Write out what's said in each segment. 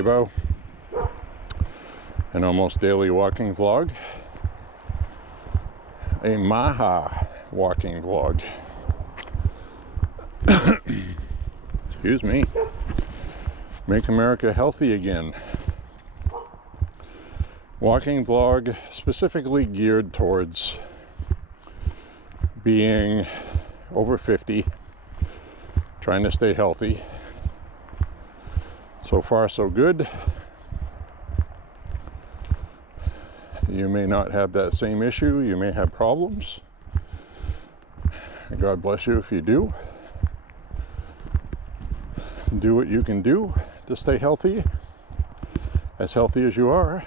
J.Beau, an almost daily walking vlog, a Maha walking vlog. Excuse me. Make America healthy again. Walking vlog specifically geared towards being over 50, trying to stay healthy. So far, so good. You may not have that same issue. You may have problems. God bless you if you do. Do what you can do to stay healthy as you are.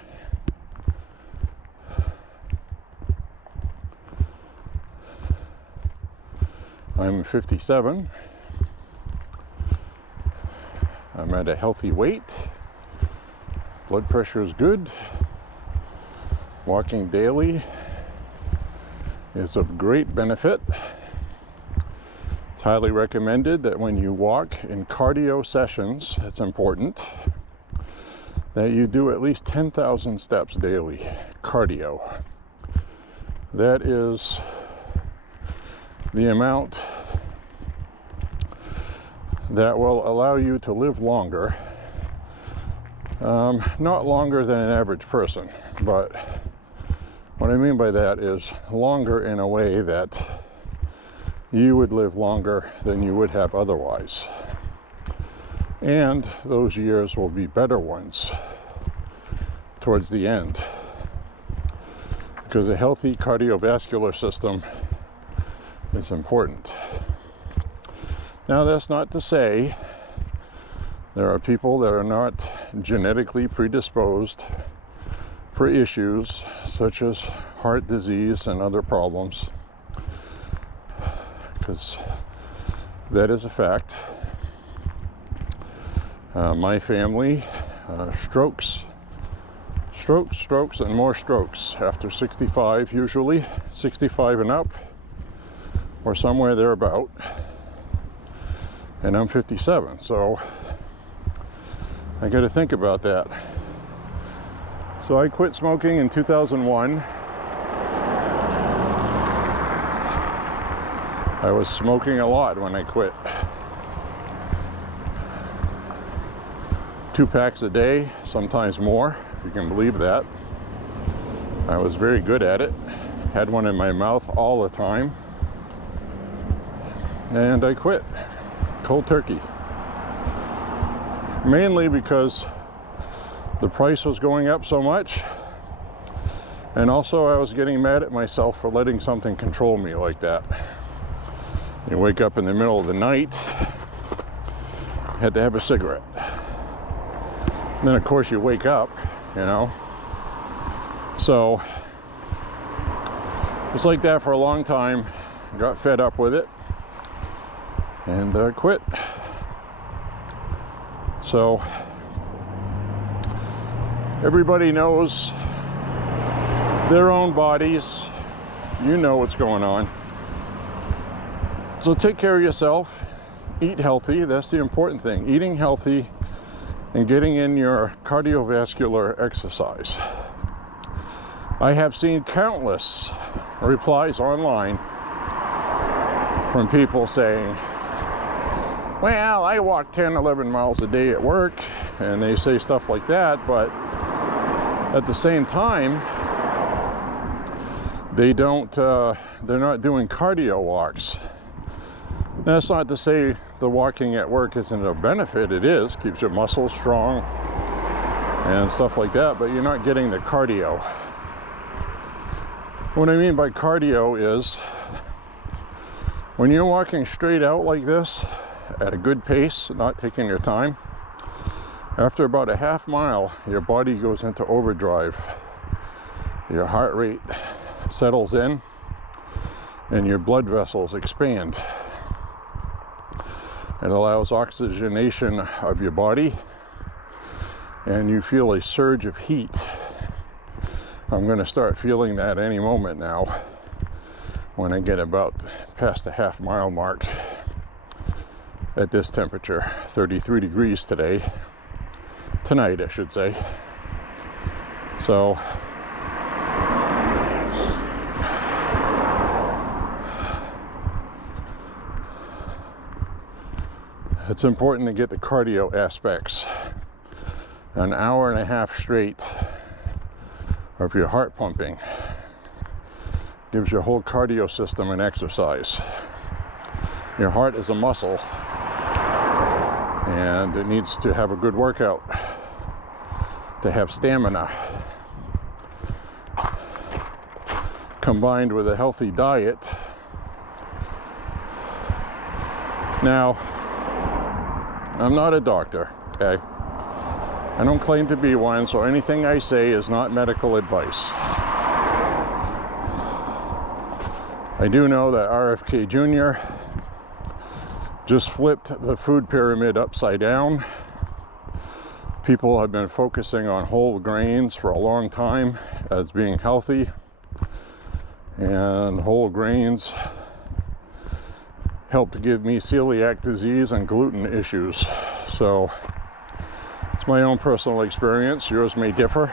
I'm 57. I'm at a healthy weight. Blood pressure is good. Walking daily is of great benefit. It's highly recommended that when you walk in cardio sessions, it's important that you do at least 10,000 steps daily. Cardio. That is the amount that will allow you to live longer. Not longer than an average person, but what I mean by that is longer in a way that you would live longer than you would have otherwise. And those years will be better ones towards the end. Because a healthy cardiovascular system is important. Now, that's not to say there are people that are not genetically predisposed for issues such as heart disease and other problems, because that is a fact. My family, strokes, and more strokes after 65, usually 65 and up, or somewhere thereabout. And I'm 57, so I got to think about that. So I quit smoking in 2001. I was smoking a lot when I quit. 2 packs a day, sometimes more, if you can believe that. I was very good at it. Had one in my mouth all the time. And I quit. Cold turkey. Mainly because the price was going up so much, and also I was getting mad at myself for letting something control me like that. You wake up in the middle of the night, had to have a cigarette. And then of course you wake up, you know. So it was like that for a long time. Got fed up with it and quit. So everybody knows their own bodies. You know what's going on. So take care of yourself. Eat healthy. That's the important thing. Eating healthy and getting in your cardiovascular exercise. I have seen countless replies online from people saying, well, I walk 10, 11 miles a day at work, and they say stuff like that, but at the same time, they're not doing cardio walks. That's not to say the walking at work isn't a benefit. It is, keeps your muscles strong and stuff like that, but you're not getting the cardio. What I mean by cardio is when you're walking straight out like this at a good pace, not taking your time, after about a half mile, your body goes into overdrive. Your heart rate settles in and your blood vessels expand. It allows oxygenation of your body and you feel a surge of heat. I'm going to start feeling that any moment now when I get about past the half mile mark at this temperature. 33 degrees today. Tonight, I should say. So it's important to get the cardio aspects. An hour and a half straight of your heart pumping gives your whole cardio system an exercise. Your heart is a muscle, and it needs to have a good workout to have stamina. Combined with a healthy diet. Now, I'm not a doctor, okay? I don't claim to be one, so anything I say is not medical advice. I do know that RFK Jr. just flipped the food pyramid upside down. People have been focusing on whole grains for a long time as being healthy, and whole grains help to give me celiac disease and gluten issues. So it's my own personal experience. Yours may differ.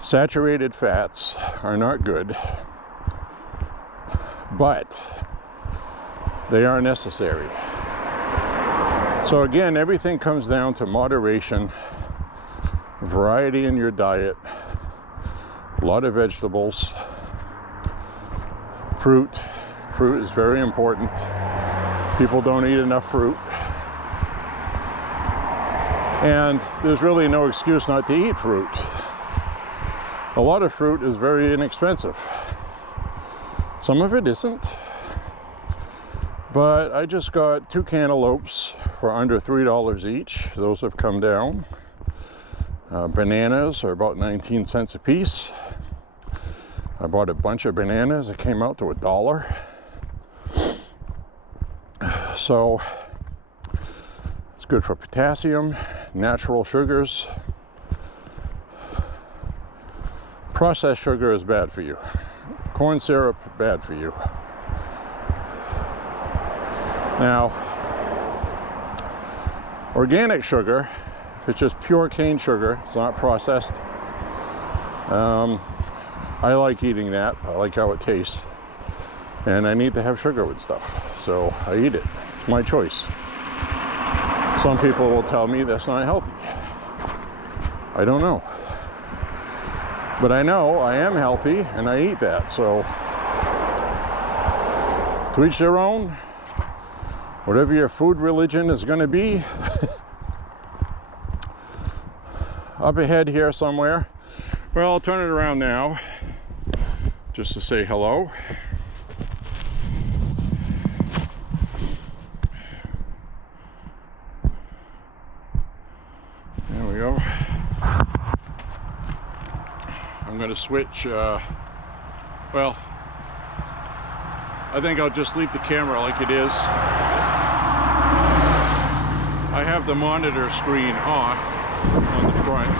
Saturated fats are not good, but they are necessary. So again, everything comes down to moderation, variety in your diet, a lot of vegetables, fruit. Fruit is very important. People don't eat enough fruit. And there's really no excuse not to eat fruit. A lot of fruit is very inexpensive. Some of it isn't. But I just got 2 cantaloupes for under $3 each. Those have come down. Bananas are about 19 cents a piece. I bought a bunch of bananas. It came out to $1. So it's good for potassium, natural sugars. Processed sugar is bad for you. Corn syrup, bad for you. Now, organic sugar, if it's just pure cane sugar, it's not processed. I like eating that. I like how it tastes. And I need to have sugar with stuff, so I eat it. It's my choice. Some people will tell me that's not healthy. I don't know. But I know I am healthy and I eat that, so to each their own. Whatever your food religion is going to be. Up ahead here somewhere. Well, I'll turn it around now just to say hello. There we go. I'm going to switch, well, I think I'll just leave the camera like it is. I have the monitor screen off on the front,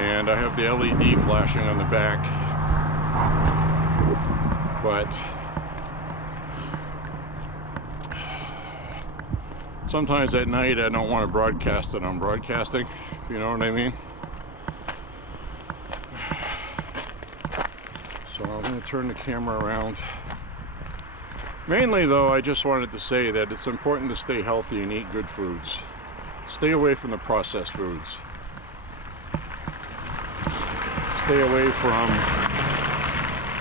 and I have the LED flashing on the back, but sometimes at night I don't want to broadcast it. I'm broadcasting, if you know what I mean. So I'm going to turn the camera around. Mainly though, I just wanted to say that it's important to stay healthy and eat good foods. Stay away from the processed foods. Stay away from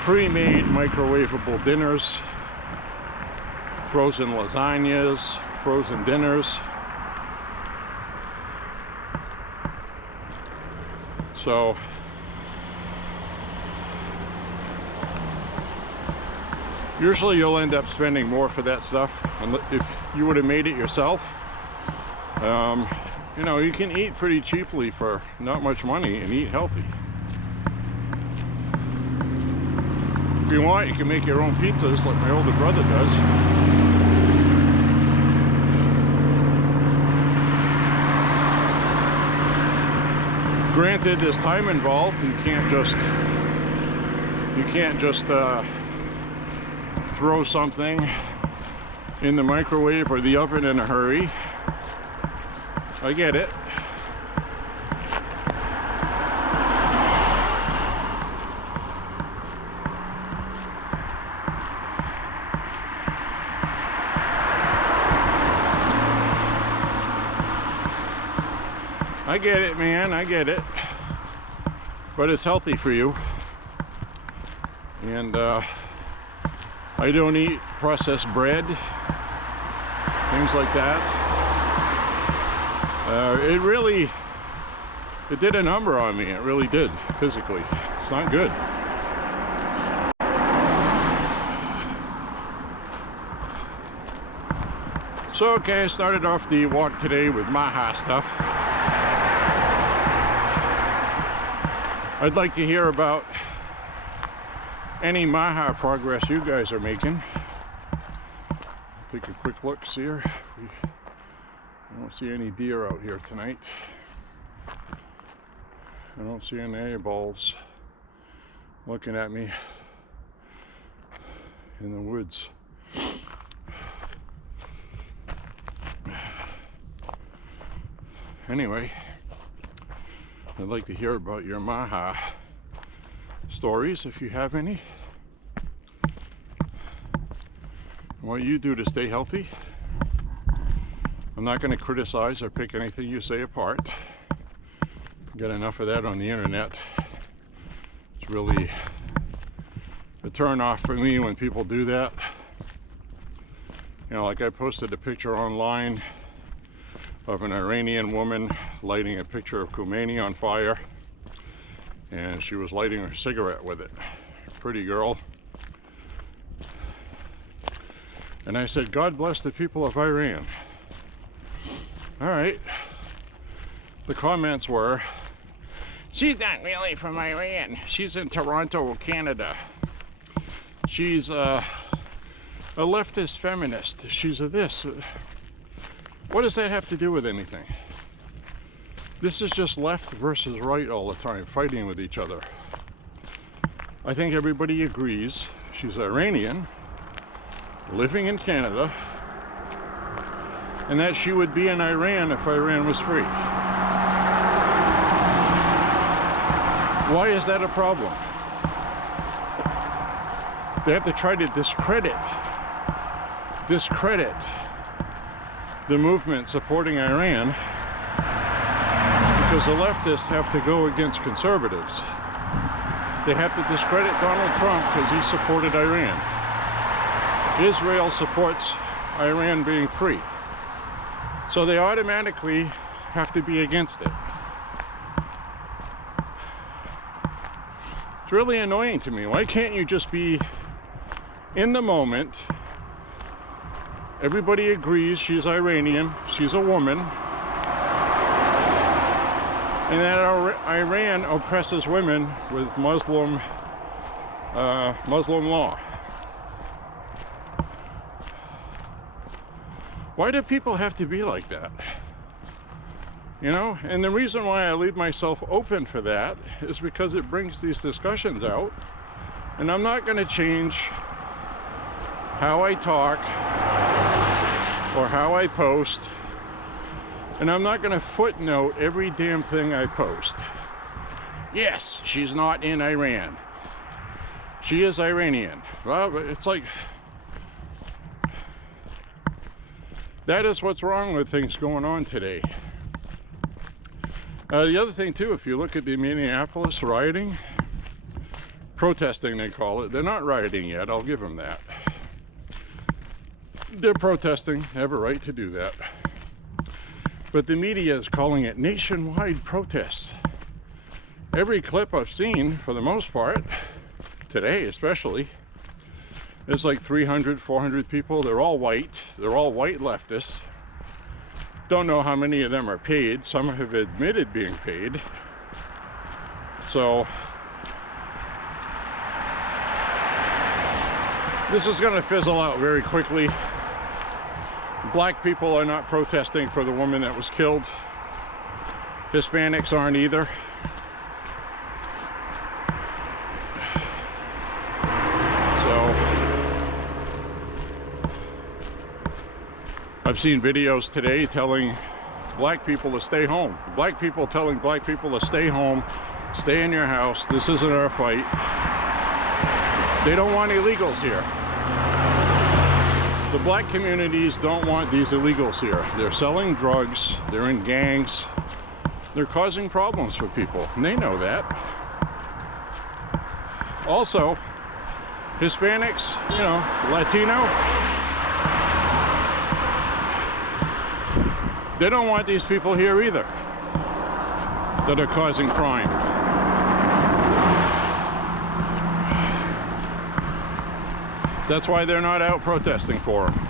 pre-made microwavable dinners, frozen lasagnas, frozen dinners. So usually you'll end up spending more for that stuff if you would have made it yourself. You know, you can eat pretty cheaply for not much money and eat healthy. If you want, you can make your own pizzas like my older brother does. Granted, there's time involved. You can't just throw something in the microwave or the oven in a hurry. I get it. I get it, man, I get it. But it's healthy for you. And I don't eat processed bread, things like that. It did a number on me. It really did, physically. It's not good. So, okay, I started off the walk today with Maha stuff. I'd like to hear about any Maha progress you guys are making. Take a quick look, see here. I don't see any deer out here tonight. I don't see any balls looking at me in the woods. Anyway, I'd like to hear about your Maha stories if you have any. What you do to stay healthy. I'm not going to criticize or pick anything you say apart. Got enough of that on the internet. It's really a turn off for me when people do that. You know, like I posted a picture online of an Iranian woman lighting a picture of Khomeini on fire, and she was lighting her cigarette with it. Pretty girl. And I said, God bless the people of Iran. All right. The comments were, she's not really from Iran. She's in Toronto, Canada. She's a leftist feminist. She's a this. What does that have to do with anything? This is just left versus right all the time, fighting with each other. I think everybody agrees she's Iranian, living in Canada, and that she would be in Iran if Iran was free. Why is that a problem? They have to try to discredit the movement supporting Iran because the leftists have to go against conservatives. They have to discredit Donald Trump because he supported Iran. Israel supports Iran being free. So they automatically have to be against it. It's really annoying to me. Why can't you just be in the moment? Everybody agrees she's Iranian, she's a woman, and that Iran oppresses women with Muslim law. Why do people have to be like that? You know, and the reason why I leave myself open for that is because it brings these discussions out, and I'm not going to change how I talk or how I post, and I'm not going to footnote every damn thing I post. Yes, she's not in Iran. She is Iranian. Well, but it's like, that is what's wrong with things going on today. The other thing too, if you look at the Minneapolis rioting, protesting they call it, they're not rioting yet, I'll give them that. They're protesting, they have a right to do that. But the media is calling it nationwide protests. Every clip I've seen, for the most part, today especially, there's like 300, 400 people. They're all white leftists. Don't know how many of them are paid. Some have admitted being paid. So this is going to fizzle out very quickly. Black people are not protesting for the woman that was killed. Hispanics aren't either. I've seen videos today telling black people to stay home. Black people telling black people to stay home, stay in your house. This isn't our fight. They don't want illegals here. The black communities don't want these illegals here. They're selling drugs, they're in gangs, they're causing problems for people, and they know that. Also, Hispanics, you know, Latino, they don't want these people here either that are causing crime. That's why they're not out protesting for them.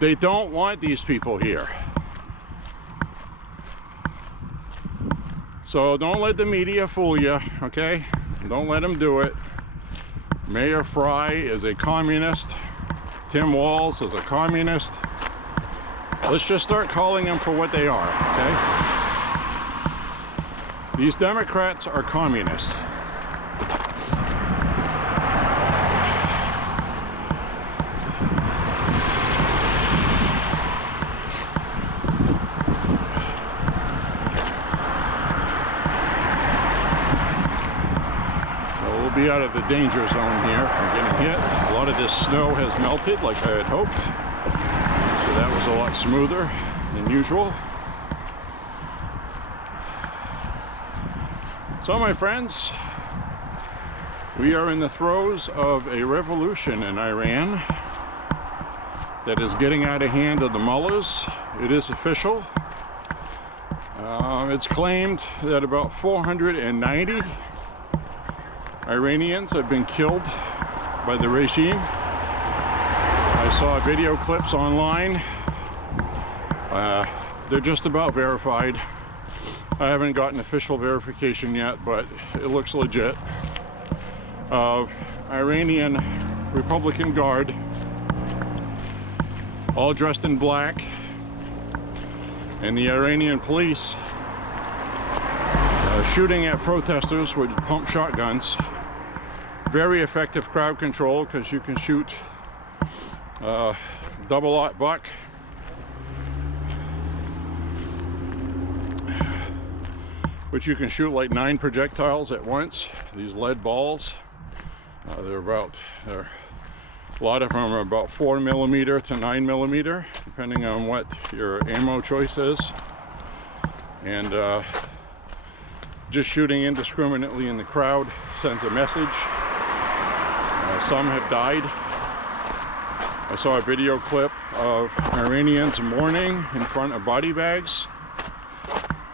They don't want these people here. So don't let the media fool you, okay? Don't let them do it. Mayor Fry is a communist. Tim Walz is a communist. Let's just start calling them for what they are, okay? These Democrats are communists. Be out of the danger zone here from getting hit. A lot of this snow has melted like I had hoped, so that was a lot smoother than usual. So my friends, we are in the throes of a revolution in Iran that is getting out of hand of the mullahs. It is official. It's claimed that about 490 Iranians have been killed by the regime. I saw video clips online. They're just about verified. I haven't gotten official verification yet, but it looks legit. Of Iranian Republican Guard, all dressed in black, and the Iranian police shooting at protesters with pump shotguns. Very effective crowd control because you can shoot double-aught buck, but you can shoot like 9 projectiles at once. These lead balls, a lot of them are about 4mm to 9mm, depending on what your ammo choice is, and just shooting indiscriminately in the crowd sends a message. Some have died. I saw a video clip of Iranians mourning in front of body bags.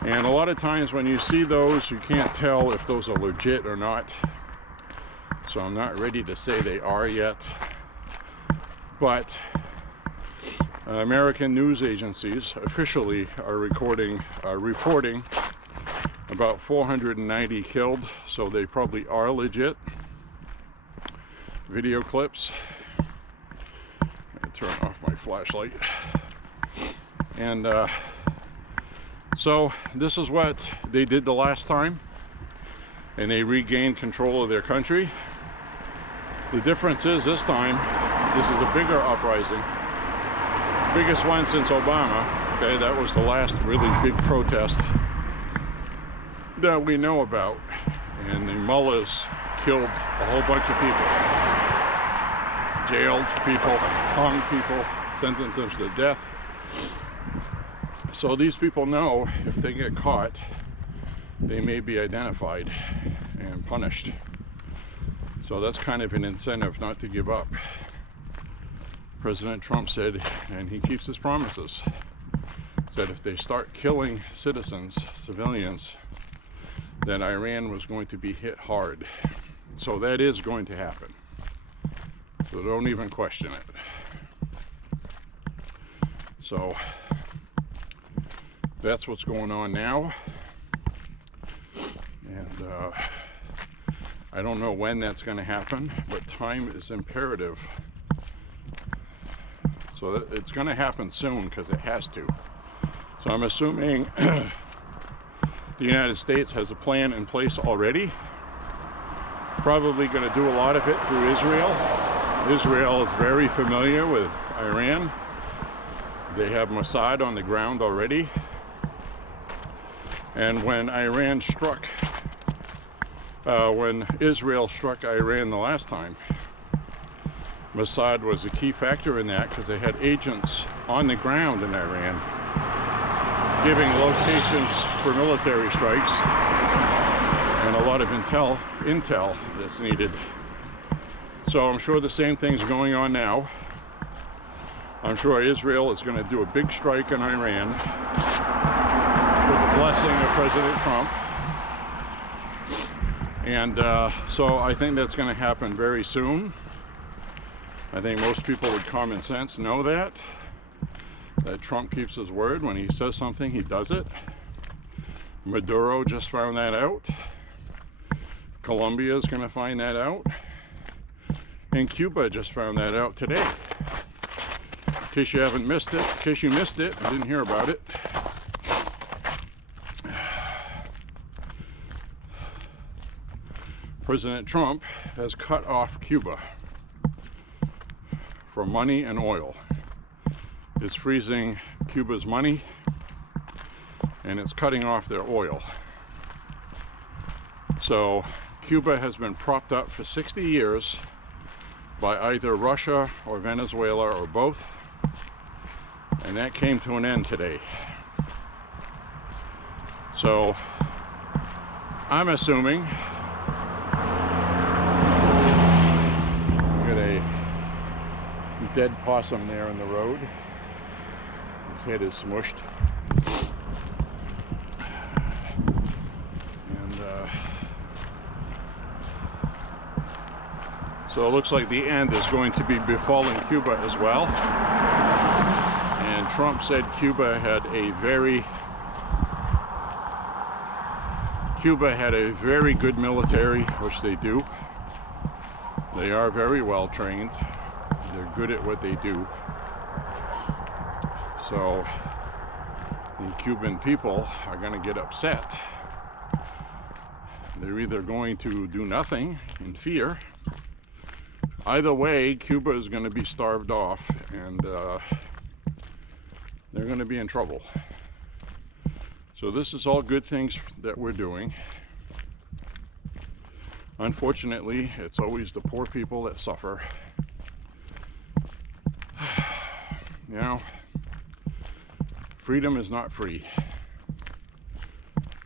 And a lot of times when you see those, you can't tell if those are legit or not. So I'm not ready to say they are yet. But American news agencies officially are reporting about 490 killed, so they probably are legit. Video clips. I'm gonna turn off my flashlight. And so this is what they did the last time, and they regained control of their country. The difference is this time, this is a bigger uprising. Biggest one since Obama. Okay, that was the last really big protest that we know about. And the mullahs killed a whole bunch of people. Jailed people, hung people, sentenced them to death. So these people know if they get caught, they may be identified and punished. So that's kind of an incentive not to give up. President Trump said, and he keeps his promises, said if they start killing citizens, civilians, then Iran was going to be hit hard. So that is going to happen. So don't even question it. So that's what's going on now. And I don't know when that's going to happen, but time is imperative. So it's going to happen soon because it has to. So I'm assuming the United States has a plan in place already. Probably going to do a lot of it through Israel. Israel is very familiar with Iran. They have Mossad on the ground already. And when Israel struck Iran the last time, Mossad was a key factor in that because they had agents on the ground in Iran giving locations for military strikes and a lot of intel that's needed. So I'm sure the same thing's going on now. I'm sure Israel is going to do a big strike in Iran with the blessing of President Trump. And so I think that's going to happen very soon. I think most people with common sense know that Trump keeps his word. When he says something, he does it. Maduro just found that out. Colombia is going to find that out. And Cuba just found that out today. In case you haven't missed it, in case you missed it and didn't hear about it. President Trump has cut off Cuba from money and oil. It's freezing Cuba's money and it's cutting off their oil. So Cuba has been propped up for 60 years by either Russia or Venezuela or both, and that came to an end today. So I'm assuming got a dead possum there in the road. His head is smushed. So it looks like the end is going to be befalling Cuba as well. And Trump said Cuba had a very good military, which they do. They are very well trained. They're good at what they do. So the Cuban people are going to get upset. They're either going to do nothing in fear. Either way, Cuba is going to be starved off, and they're going to be in trouble. So this is all good things that we're doing. Unfortunately, it's always the poor people that suffer. You know, freedom is not free.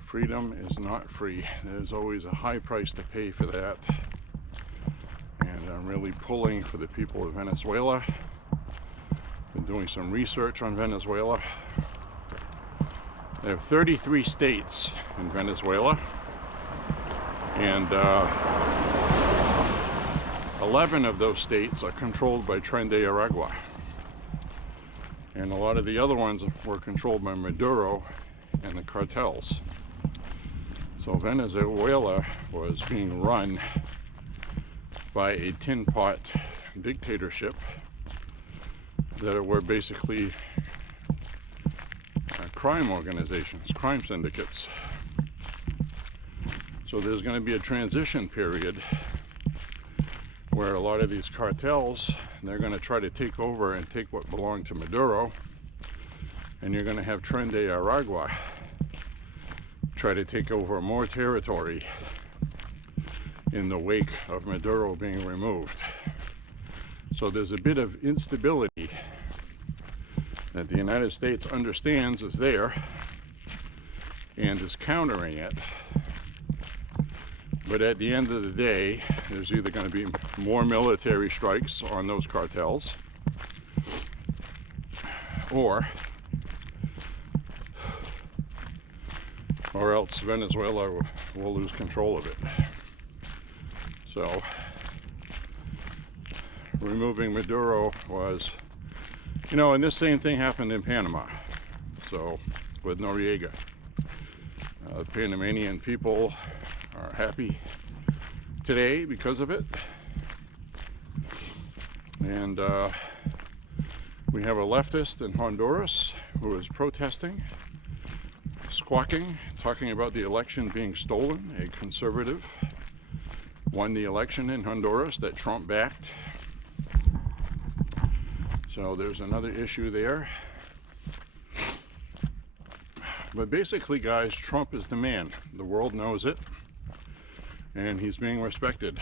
Freedom is not free. There's always a high price to pay for that. And I'm really pulling for the people of Venezuela. Been doing some research on Venezuela. They have 33 states in Venezuela, and 11 of those states are controlled by Tren de Aragua, and a lot of the other ones were controlled by Maduro and the cartels. So Venezuela was being run by a tin pot dictatorship that were basically crime organizations, crime syndicates. So there's going to be a transition period where a lot of these cartels, they're going to try to take over and take what belonged to Maduro, and you're going to have Tren de Aragua try to take over more territory in the wake of Maduro being removed. So there's a bit of instability that the United States understands is there and is countering it. But at the end of the day, there's either going to be more military strikes on those cartels, or else Venezuela will lose control of it. So removing Maduro was, you know, and this same thing happened in Panama. So with Noriega, the Panamanian people are happy today because of it. And we have a leftist in Honduras who is protesting, squawking, talking about the election being stolen. A conservative won the election in Honduras that Trump backed. So there's another issue there. But basically, guys, Trump is the man. The world knows it. And he's being respected.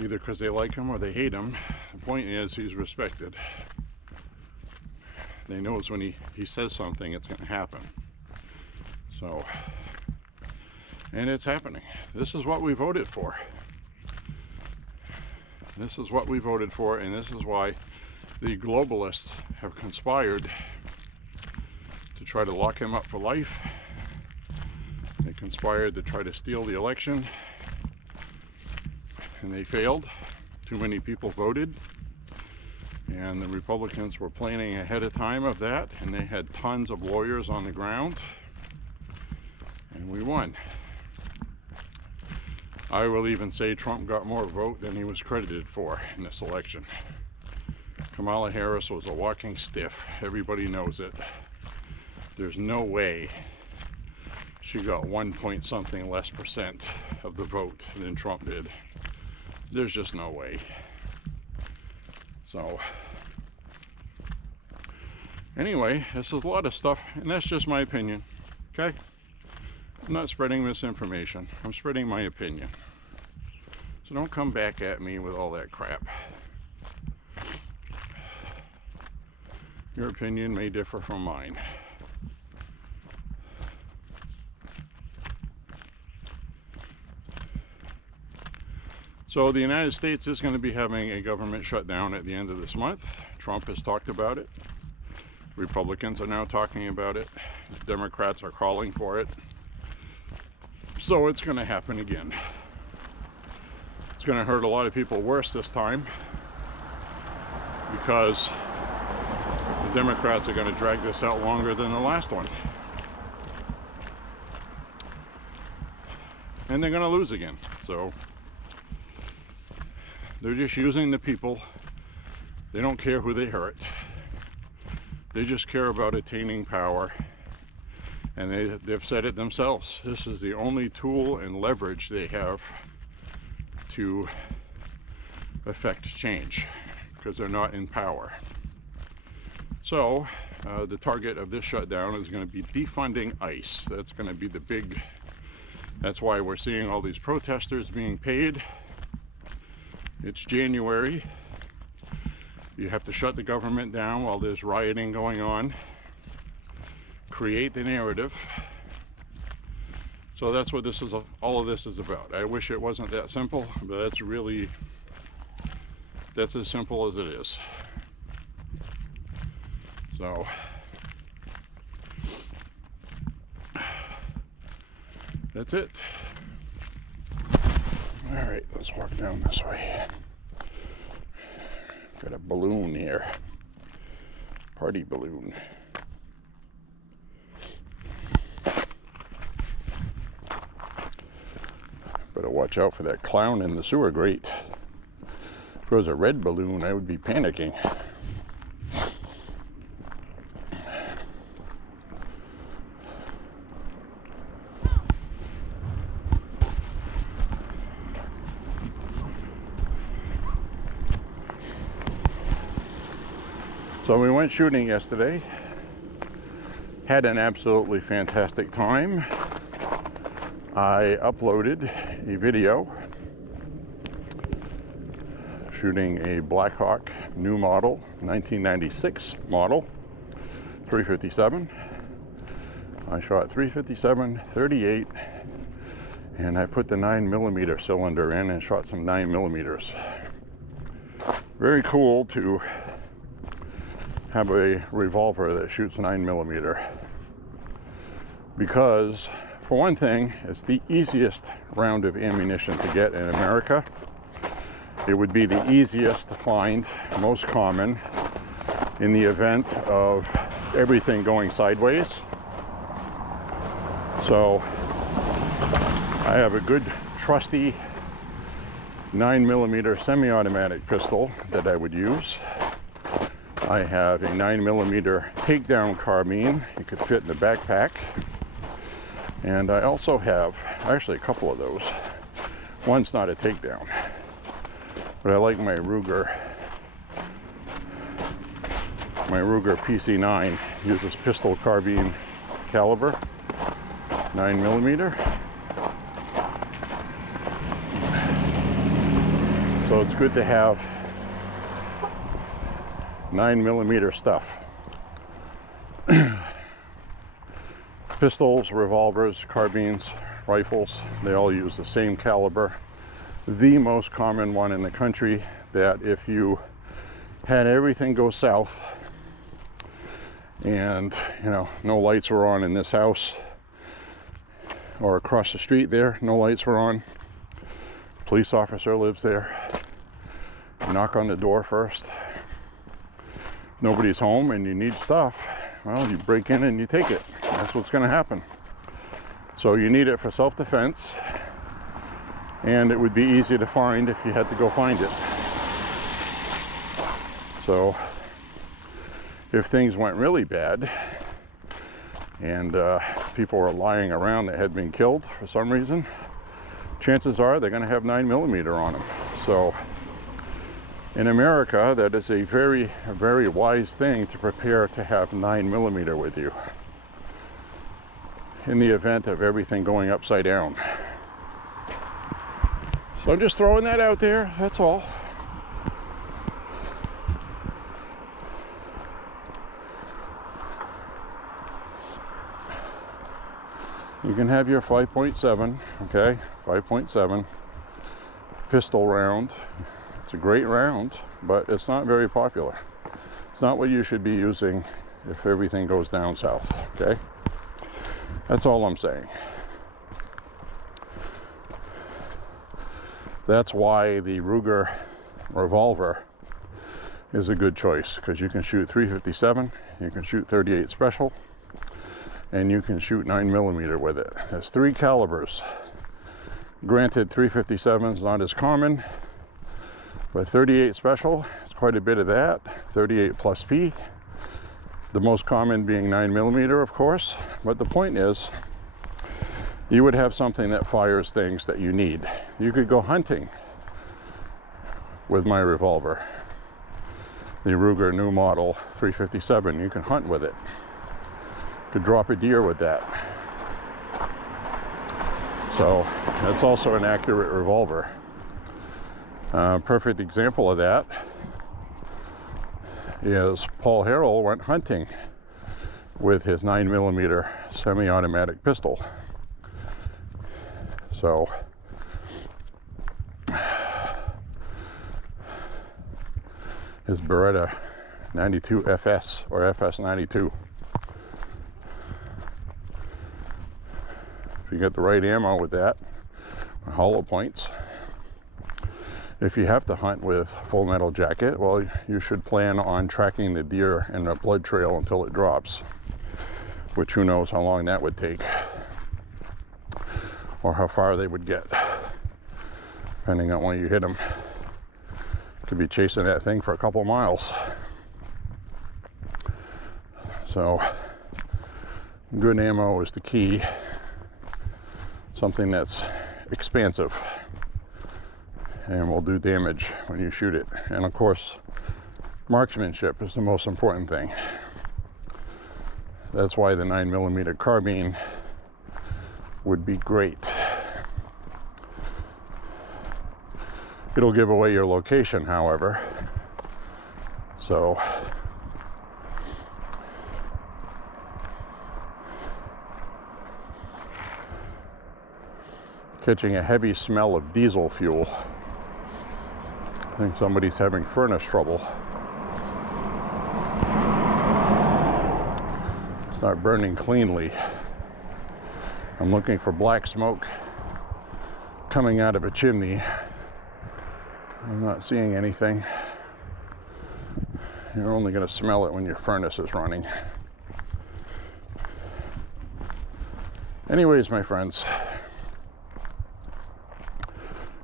Either because they like him or they hate him. The point is, he's respected. They knows when he says something, it's going to happen. So, and it's happening. This is what we voted for. This is what we voted for, and this is why the globalists have conspired to try to lock him up for life. They conspired to try to steal the election, and they failed. Too many people voted, and the Republicans were planning ahead of time of that, and they had tons of lawyers on the ground, and we won. I will even say Trump got more vote than he was credited for in this election. Kamala Harris was a walking stiff. Everybody knows it. There's no way she got 1 point something less percent of the vote than Trump did. There's just no way. So, anyway, this is a lot of stuff, and that's just my opinion, okay? I'm not spreading misinformation. I'm spreading my opinion. So don't come back at me with all that crap. Your opinion may differ from mine. So the United States is going to be having a government shutdown at the end of this month. Trump has talked about it. Republicans are now talking about it. Democrats are calling for it. So it's going to happen again. It's going to hurt a lot of people worse this time because the Democrats are going to drag this out longer than the last one. And they're going to lose again. So they're just using the people. They don't care who they hurt. They just care about attaining power. And they've said it themselves. This is the only tool and leverage they have to affect change because they're not in power. So the target of this shutdown is going to be defunding ICE. That's going to be the big, that's why we're seeing all these protesters being paid. It's January. You have to shut the government down while there's rioting going on. Create the narrative. So that's what this is, all of this is about. I wish it wasn't that simple, but that's as simple as it is. So that's it. All right, let's walk down this way. Got a balloon here. Party balloon. Better watch out for that clown in the sewer grate. If it was a red balloon, I would be panicking. So we went shooting yesterday. Had an absolutely fantastic time. I uploaded a video shooting a Blackhawk new model, 1996 model, 357. I shot 357, 38, and I put the 9mm cylinder in and shot some 9mm. Very cool to have a revolver that shoots 9mm because, for one thing, it's the easiest round of ammunition to get in America. It would be the easiest to find, most common, in the event of everything going sideways. So I have a good trusty 9mm semi-automatic pistol that I would use. I have a 9mm takedown carbine. You could fit in the backpack. And I also have, actually, a couple of those. One's not a takedown, but I like my Ruger My Ruger PC9 uses pistol carbine caliber, 9mm. So it's good to have 9mm stuff. Pistols, revolvers, carbines, rifles, they all use the same caliber. The most common one in the country that if you had everything go south and, you know, no lights were on in this house or across the street there, no lights were on, police officer lives there, you knock on the door first, nobody's home and you need stuff, well, you break in and you take it. That's what's going to happen. So you need it for self-defense, and it would be easy to find if you had to go find it. So if things went really bad and people were lying around that had been killed for some reason, chances are they're going to have 9mm on them. So in America, that is a very, very wise thing to prepare to have 9mm with you in the event of everything going upside down. So I'm just throwing that out there, that's all. You can have your 5.7, okay, 5.7 pistol round. It's a great round, but it's not very popular. It's not what you should be using if everything goes down south, okay? That's all I'm saying. That's why the Ruger revolver is a good choice, because you can shoot .357, you can shoot .38 special, and you can shoot 9mm with it. There's 3 calibers. Granted, .357 is not as common, but .38 special, it's quite a bit of that. .38 plus P. The most common being 9mm, of course. But the point is, you would have something that fires things that you need. You could go hunting with my revolver. The Ruger new model .357, you can hunt with it. Could drop a deer with that. So that's also an accurate revolver. Perfect example of that is Paul Harrell went hunting with his 9mm semi-automatic pistol. So his Beretta 92 FS or FS 92. If you get the right ammo with that, hollow points. If you have to hunt with full metal jacket, well, you should plan on tracking the deer in a blood trail until it drops, which who knows how long that would take or how far they would get, depending on when you hit them. Could be chasing that thing for a couple miles. So good ammo is the key. Something that's expansive and will do damage when you shoot it. And of course, marksmanship is the most important thing. That's why the 9mm carbine would be great. It'll give away your location, however. So catching a heavy smell of diesel fuel. I think somebody's having furnace trouble. It's not burning cleanly. I'm looking for black smoke coming out of a chimney. I'm not seeing anything. You're only going to smell it when your furnace is running. Anyways, my friends,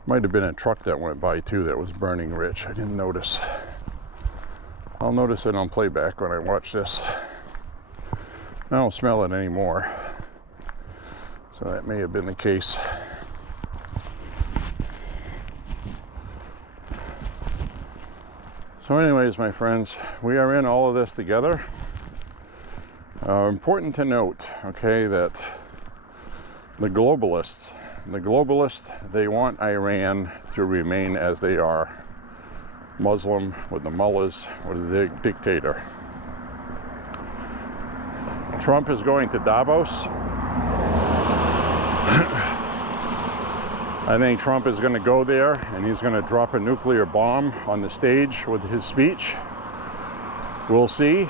might have been a truck that went by too that was burning rich. I didn't notice. I'll notice it on playback when I watch this. I don't smell it anymore, so that may have been the case. So anyways, my friends, we are in all of this together. Important to note, okay, that the globalists, they want Iran to remain as they are. Muslim, with the mullahs, with the dictator. Trump is going to Davos. I think Trump is going to go there and he's going to drop a nuclear bomb on the stage with his speech. We'll see.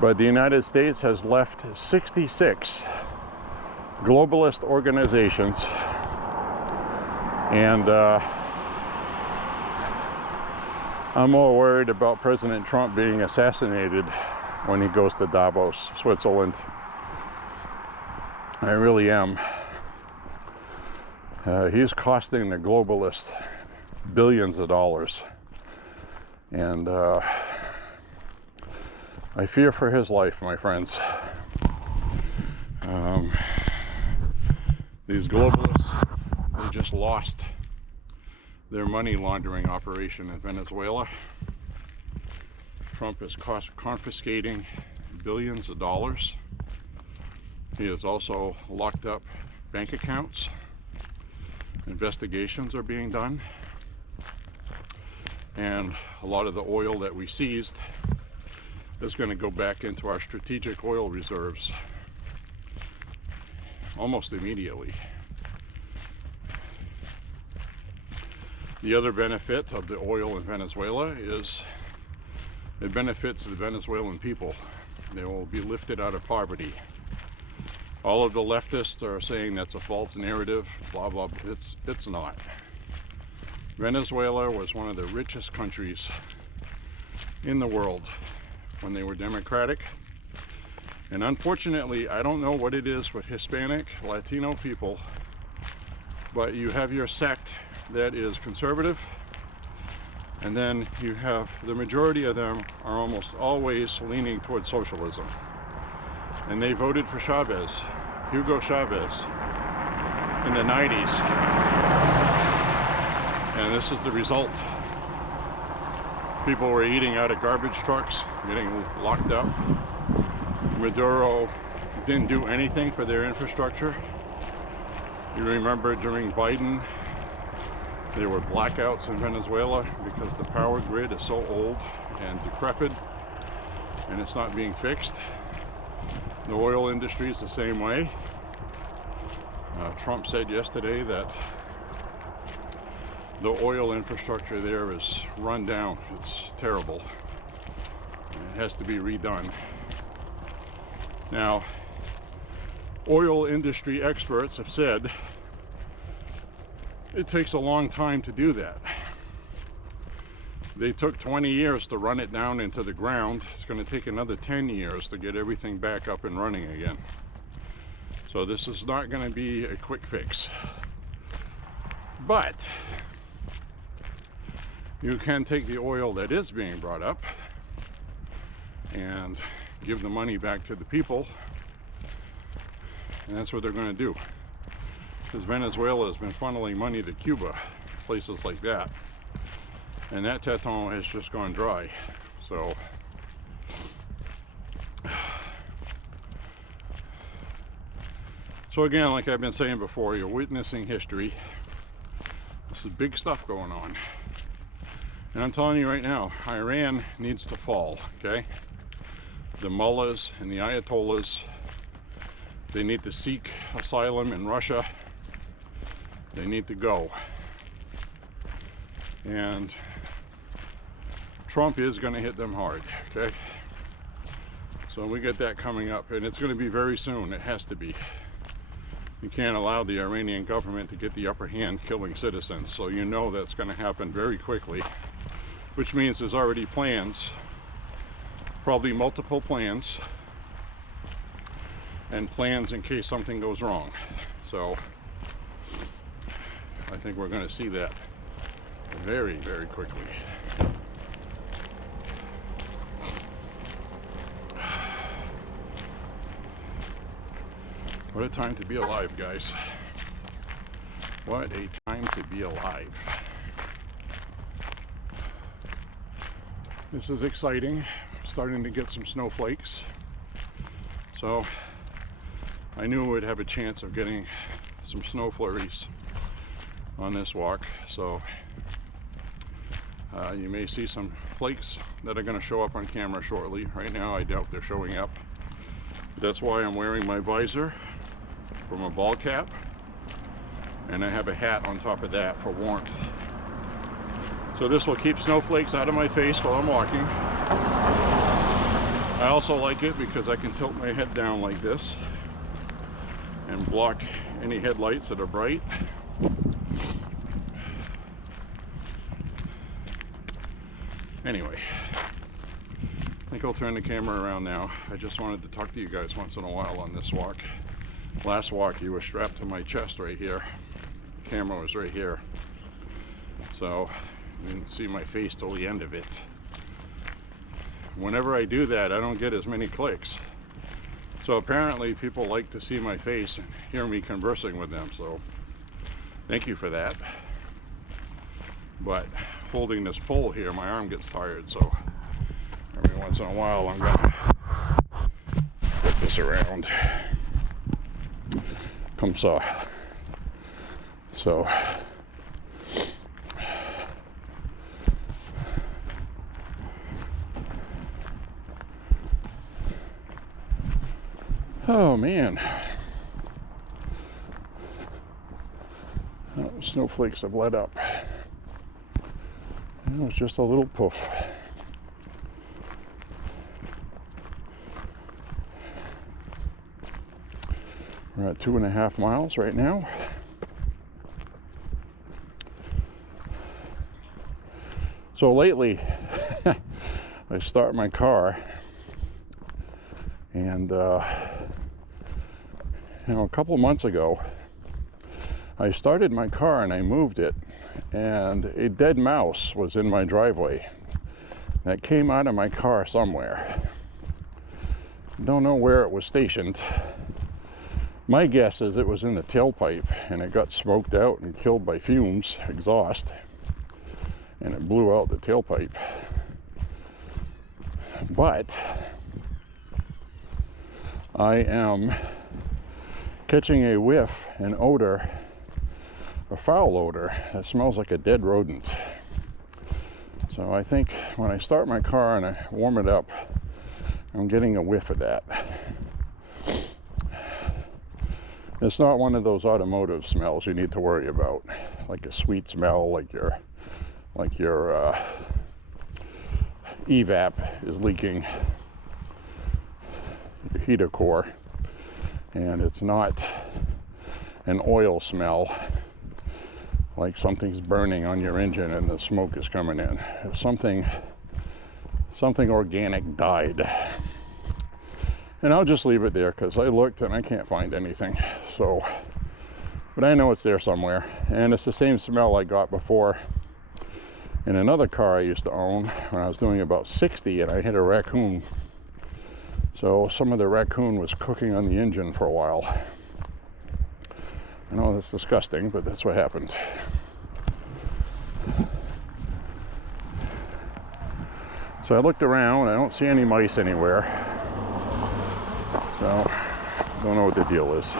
But the United States has left 66 globalist organizations, and I'm more worried about President Trump being assassinated when he goes to Davos, Switzerland. I really am. He's costing the globalists billions of dollars, and I fear for his life, my friends. These globalists, they just lost their money laundering operation in Venezuela. Trump is confiscating billions of dollars. He has also locked up bank accounts. Investigations are being done. And a lot of the oil that we seized is going to go back into our strategic oil reserves almost immediately. The other benefit of the oil in Venezuela is it benefits the Venezuelan people. They will be lifted out of poverty. All of the leftists are saying that's a false narrative, blah, blah, blah. It's not. Venezuela was one of the richest countries in the world when they were democratic. And unfortunately, I don't know what it is with Hispanic, Latino people, but you have your sect that is conservative, and then you have the majority of them are almost always leaning towards socialism. And they voted for Chavez, Hugo Chavez, in the 90s. And this is the result. People were eating out of garbage trucks, getting locked up. Maduro didn't do anything for their infrastructure. You remember during Biden, there were blackouts in Venezuela because the power grid is so old and decrepit and it's not being fixed. The oil industry is the same way. Trump said yesterday that the oil infrastructure there is run down. It's terrible. It has to be redone. Now, oil industry experts have said it takes a long time to do that. They took 20 years to run it down into the ground. It's going to take another 10 years to get everything back up and running again. So this is not going to be a quick fix. But you can take the oil that is being brought up and give the money back to the people, and that's what they're going to do. Because Venezuela has been funneling money to Cuba, places like that, and that teton has just gone dry. So again, like I've been saying before, you're witnessing history. This is big stuff going on, and I'm telling you right now, Iran needs to fall, okay? The mullahs and the ayatollahs, they need to seek asylum in Russia. They need to go. And Trump is going to hit them hard, okay? So we get that coming up, and it's going to be very soon. It has to be. You can't allow the Iranian government to get the upper hand killing citizens. So you know that's going to happen very quickly, which means there's already plans, probably multiple plans, and plans in case something goes wrong. So I think we're going to see that very, very quickly. What a time to be alive, guys. What a time to be alive. This is exciting. Starting to get some snowflakes. So I knew we'd have a chance of getting some snow flurries on this walk. So you may see some flakes that are going to show up on camera shortly. Right now I doubt they're showing up. That's why I'm wearing my visor from a ball cap, and I have a hat on top of that for warmth. So this will keep snowflakes out of my face while I'm walking. I also like it because I can tilt my head down like this and block any headlights that are bright. Anyway, I think I'll turn the camera around now. I just wanted to talk to you guys once in a while on this walk. Last walk you were strapped to my chest right here. The camera was right here. So you didn't see my face till the end of it. Whenever I do that, I don't get as many clicks. So apparently people like to see my face and hear me conversing with them. So thank you for that. But holding this pole here, my arm gets tired. So every once in a while I'm gonna put this around. Comme ça. So oh man, oh, snowflakes have let up. It was just a little poof. We're at 2.5 miles right now. So lately, I start my car and you know, a couple months ago, I started my car and I moved it, and a dead mouse was in my driveway that came out of my car somewhere. Don't know where it was stationed. My guess is it was in the tailpipe and it got smoked out and killed by fumes, exhaust, and it blew out the tailpipe. But I am catching a whiff, an odor, a foul odor that smells like a dead rodent. So I think when I start my car and I warm it up, I'm getting a whiff of that. It's not one of those automotive smells you need to worry about, like a sweet smell, like your evap is leaking, your heater core. And it's not an oil smell, like something's burning on your engine and the smoke is coming in. If something organic died. And I'll just leave it there because I looked and I can't find anything. So, but I know it's there somewhere. And it's the same smell I got before in another car I used to own when I was doing about 60 and I hit a raccoon. So some of the raccoon was cooking on the engine for a while. I know that's disgusting, but that's what happened. So I looked around, I don't see any mice anywhere. So, don't know what the deal is.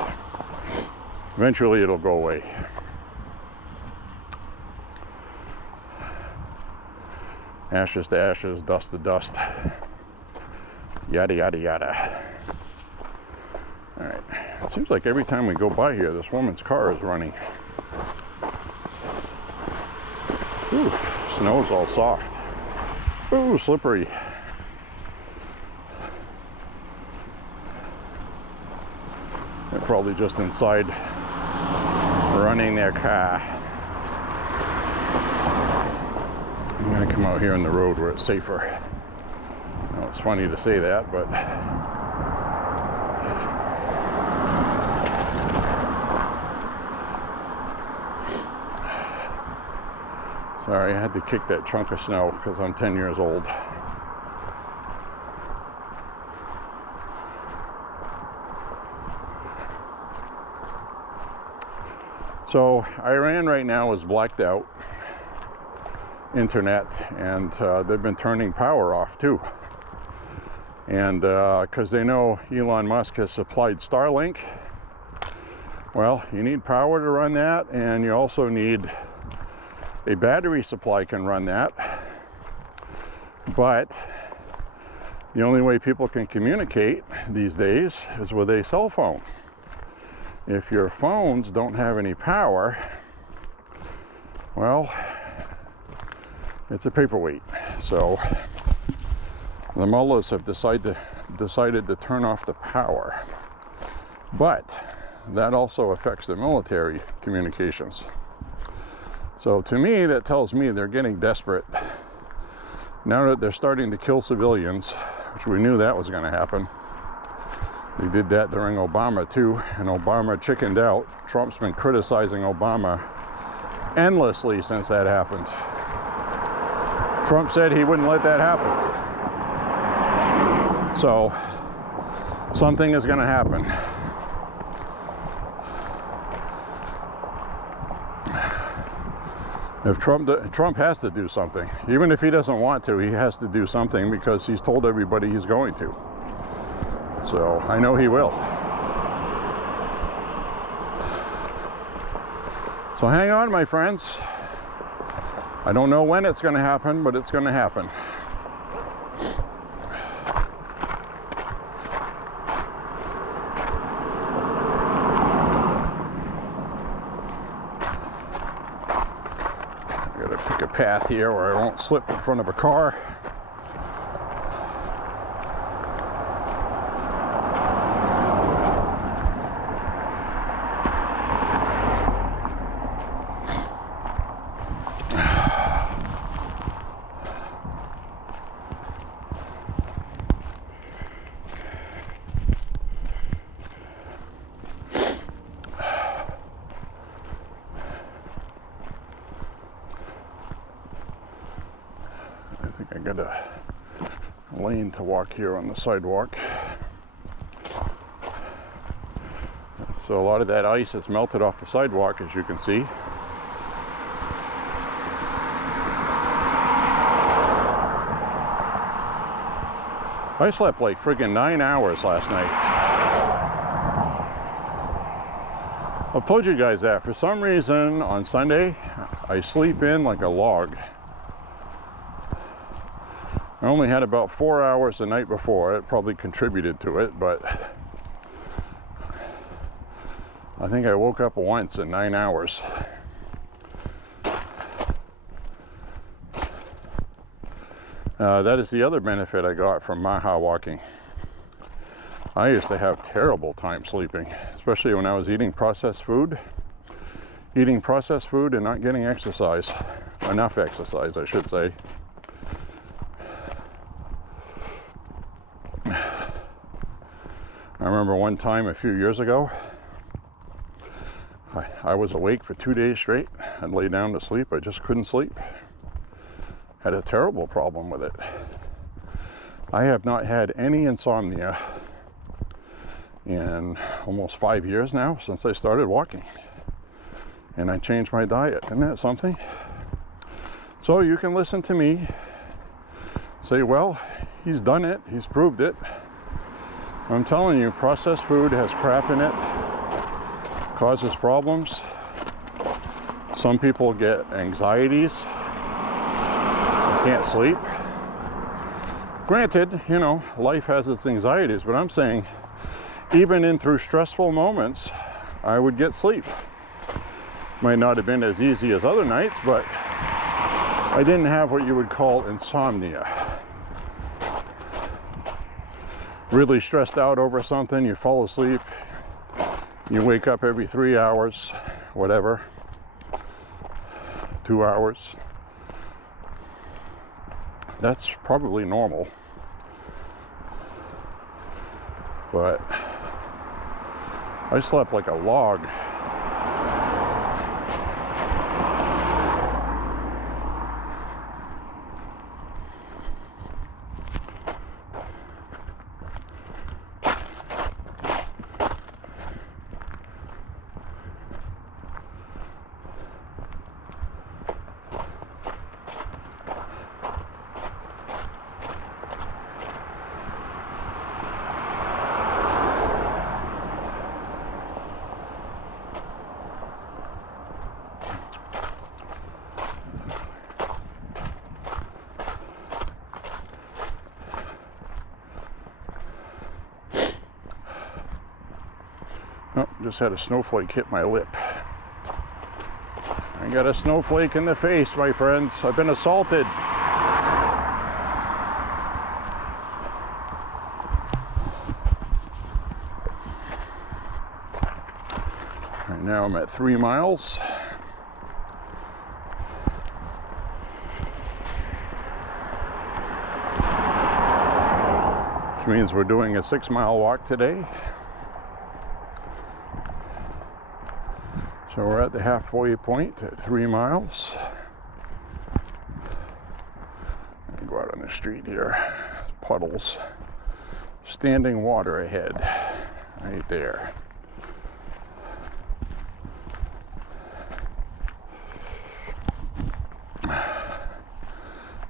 Eventually it'll go away. Ashes to ashes, dust to dust. Yada, yada, yada. All right, it seems like every time we go by here, this woman's car is running. Ooh, snow's all soft. Ooh, slippery. They're probably just inside running their car. I'm gonna come out here on the road where it's safer. Now, it's funny to say that, but sorry, I had to kick that chunk of snow because I'm 10 years old. So Iran right now is blacked out. internet, and they've been turning power off too. And because they know Elon Musk has supplied Starlink, well, you need power to run that, and you also need a battery supply can run that. But the only way people can communicate these days is with a cell phone. If your phones don't have any power, well, it's a paperweight. So the mullahs have decided to turn off the power. But that also affects the military communications. So to me, that tells me they're getting desperate. Now that they're starting to kill civilians, which we knew that was going to happen. They did that during Obama too, and Obama chickened out. Trump's been criticizing Obama endlessly since that happened. Trump said he wouldn't let that happen. So something is going to happen. If Trump has to do something, even if he doesn't want to, he has to do something because he's told everybody he's going to. So I know he will. So hang on, my friends. I don't know when it's going to happen, but it's going to happen. Path here where I won't slip in front of a car. I got a lane to walk here on the sidewalk. So a lot of that ice has melted off the sidewalk, as you can see. I slept like friggin' 9 hours last night. I've told you guys that for some reason on Sunday I sleep in like a log. I only had about 4 hours the night before. It probably contributed to it, but I think I woke up once in 9 hours. That is the other benefit I got from Maha walking. I used to have terrible time sleeping, especially when I was eating processed food. Eating processed food and not getting exercise. Enough exercise, I should say. I remember one time a few years ago, I was awake for 2 days straight. I'd lay down to sleep. I just couldn't sleep. Had a terrible problem with it. I have not had any insomnia in almost 5 years now since I started walking. And I changed my diet. Isn't that something? So you can listen to me say, well, he's done it. He's proved it. I'm telling you, processed food has crap in it, causes problems. Some people get anxieties, can't sleep. Granted, you know, life has its anxieties, but I'm saying even in through stressful moments, I would get sleep. Might not have been as easy as other nights, but I didn't have what you would call insomnia. Really stressed out over something, you fall asleep, you wake up every 3 hours, whatever, 2 hours. That's probably normal. But I slept like a log. Oh, just had a snowflake hit my lip. I got a snowflake in the face, my friends. I've been assaulted. Right now I'm at 3 miles. Which means we're doing a 6-mile walk today. So we're at the halfway point at 3 miles. I'll go out on the street here. Puddles. Standing water ahead. Right there.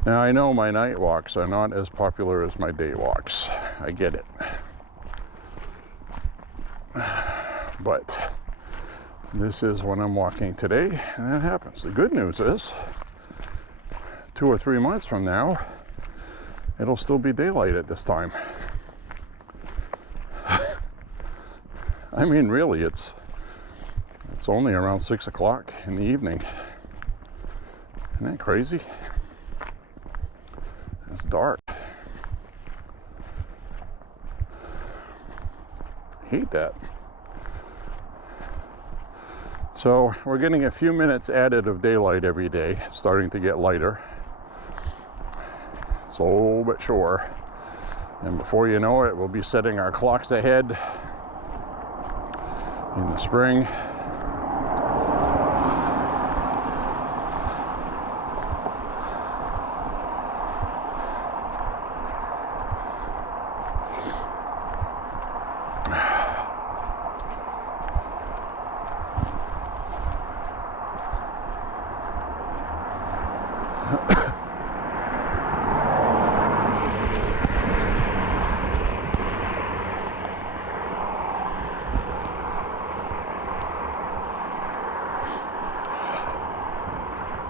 Now I know my night walks are not as popular as my day walks. I get it. But this is when I'm walking today, and that happens. The good news is, 2 or 3 months from now, it'll still be daylight at this time. I mean, really, it's only around 6 o'clock in the evening. Isn't that crazy? It's dark. Hate that. So we're getting a few minutes added of daylight every day. It's starting to get lighter. Slow but sure. And before you know it, we'll be setting our clocks ahead in the spring.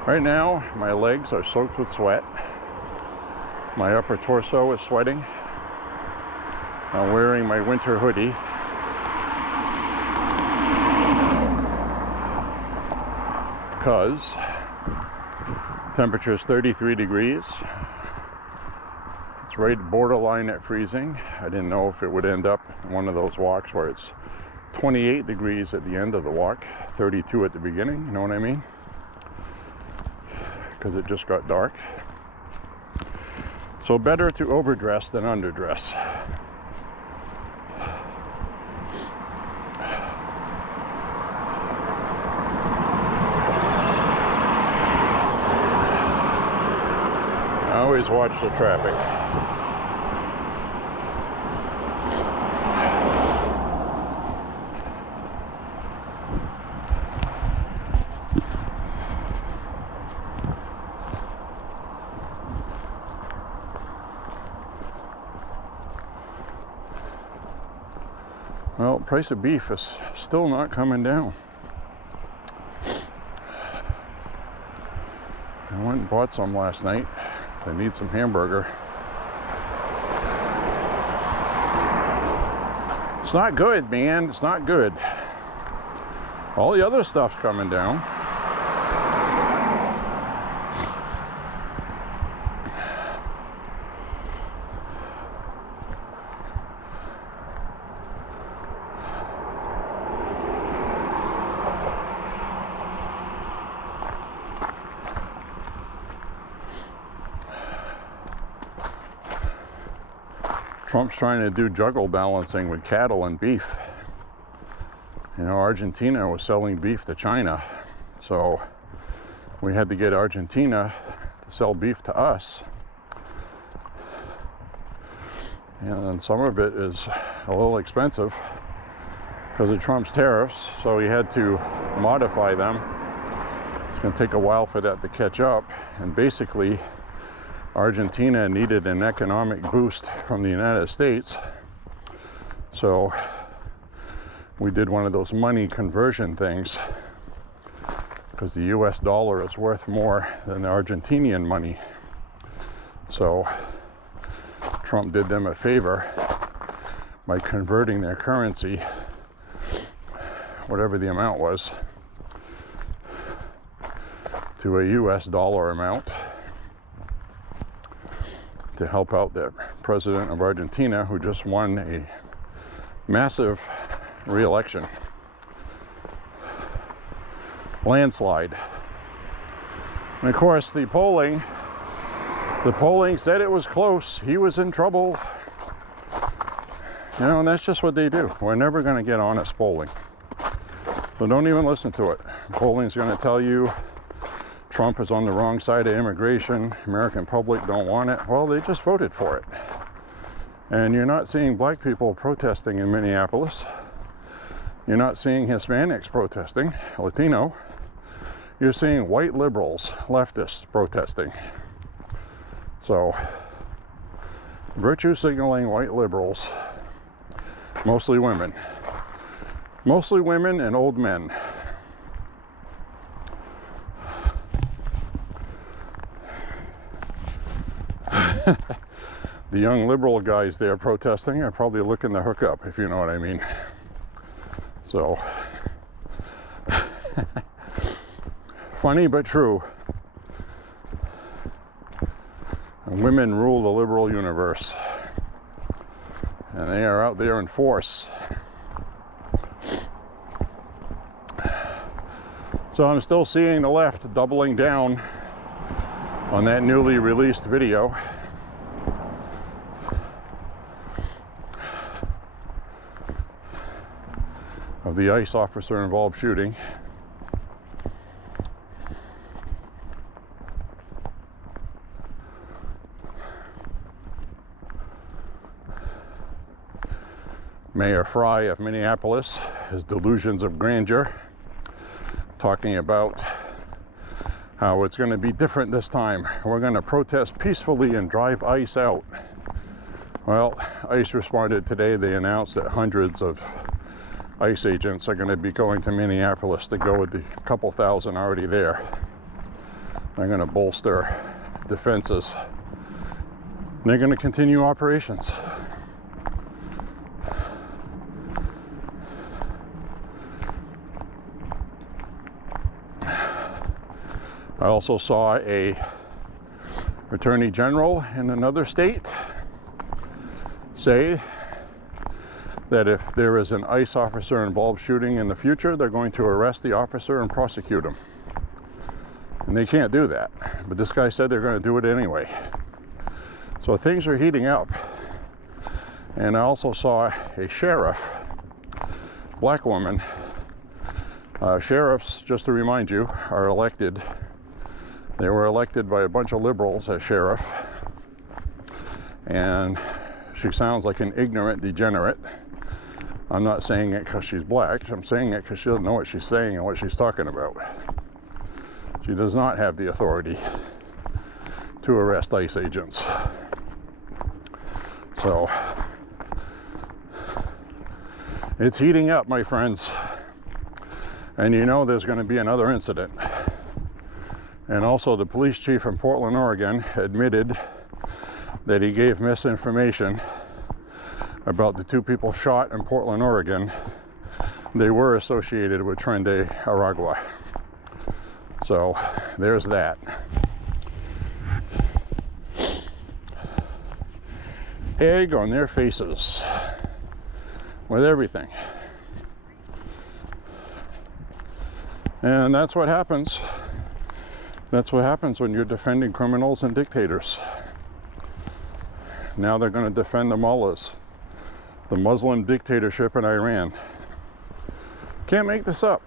Right now, my legs are soaked with sweat. My upper torso is sweating. I'm wearing my winter hoodie. Because temperature is 33 degrees. It's right borderline at freezing. I didn't know if it would end up in one of those walks where it's 28 degrees at the end of the walk, 32 at the beginning, you know what I mean? Because it just got dark. So better to overdress than underdress. I always watch the traffic. Well, price of beef is still not coming down. I went and bought some last night. I need some hamburger. It's not good, man. It's not good. All the other stuff's coming down. Trump's trying to do juggle balancing with cattle and beef. You know, Argentina was selling beef to China, so we had to get Argentina to sell beef to us. And some of it is a little expensive because of Trump's tariffs, so he had to modify them. It's going to take a while for that to catch up, and basically Argentina needed an economic boost from the United States, so we did one of those money conversion things because the US dollar is worth more than the Argentinian money. So Trump did them a favor by converting their currency whatever the amount was, to a US dollar amount to help out the president of Argentina, who just won a massive re-election. Landslide. And of course, the polling said it was close. He was in trouble. You know, and that's just what they do. We're never going to get honest polling. So don't even listen to it. Polling's going to tell you Trump is on the wrong side of immigration. American public don't want it. Well, they just voted for it. And you're not seeing black people protesting in Minneapolis. You're not seeing Hispanics protesting, Latino. You're seeing white liberals, leftists protesting. So, virtue signaling white liberals, mostly women and old men. The young liberal guys there protesting are probably looking to hook up, if you know what I mean. So, funny but true. Women rule the liberal universe, and they are out there in force. So I'm still seeing the left doubling down on that newly released video. Of the ICE officer involved shooting. Mayor Fry of Minneapolis, his delusions of grandeur, talking about how it's going to be different this time. We're going to protest peacefully and drive ICE out. Well, ICE responded today. They announced that hundreds of ICE agents are going to be going to Minneapolis to go with the couple thousand already there. They're going to bolster defenses. And they're going to continue operations. I also saw a attorney general in another state say that if there is an ICE officer involved shooting in the future, they're going to arrest the officer and prosecute him. And they can't do that. But this guy said they're going to do it anyway. So things are heating up. And I also saw a sheriff, black woman. Sheriffs, just to remind you, are elected. They were elected by a bunch of liberals as sheriff. And she sounds like an ignorant degenerate. I'm not saying it because she's black. I'm saying it because she doesn't know what she's saying and what she's talking about. She does not have the authority to arrest ICE agents. So, it's heating up, my friends. And you know there's going to be another incident. And also the police chief in Portland, Oregon admitted that he gave misinformation about the two people shot in Portland, Oregon. They were associated with Tren de Aragua. So there's that. Egg on their faces with everything. And that's what happens. That's what happens when you're defending criminals and dictators. Now they're going to defend the mullahs, the Muslim dictatorship in Iran. Can't make this up.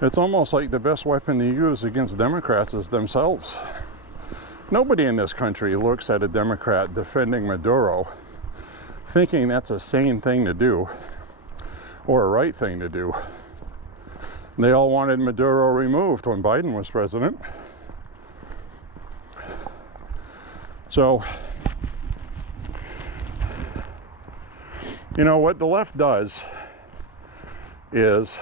It's almost like the best weapon to use against Democrats is themselves. Nobody in this country looks at a Democrat defending Maduro thinking that's a sane thing to do or a right thing to do. They all wanted Maduro removed when Biden was president. So, you know, what the left does is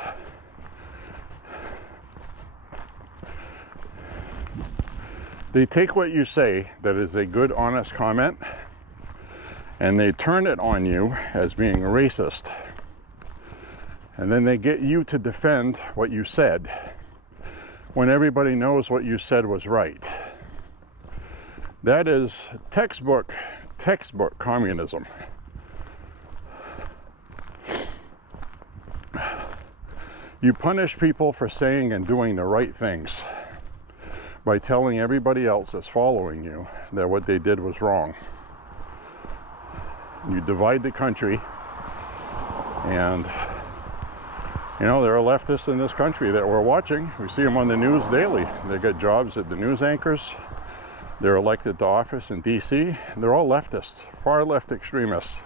they take what you say that is a good, honest comment, and they turn it on you as being racist. And then they get you to defend what you said when everybody knows what you said was right. That is textbook communism. You punish people for saying and doing the right things by telling everybody else that's following you that what they did was wrong. You divide the country, and you know, there are leftists in this country that we're watching. We see them on the news daily. They get jobs at the news anchors. They're elected to office in DC. They're all leftists, far left extremists.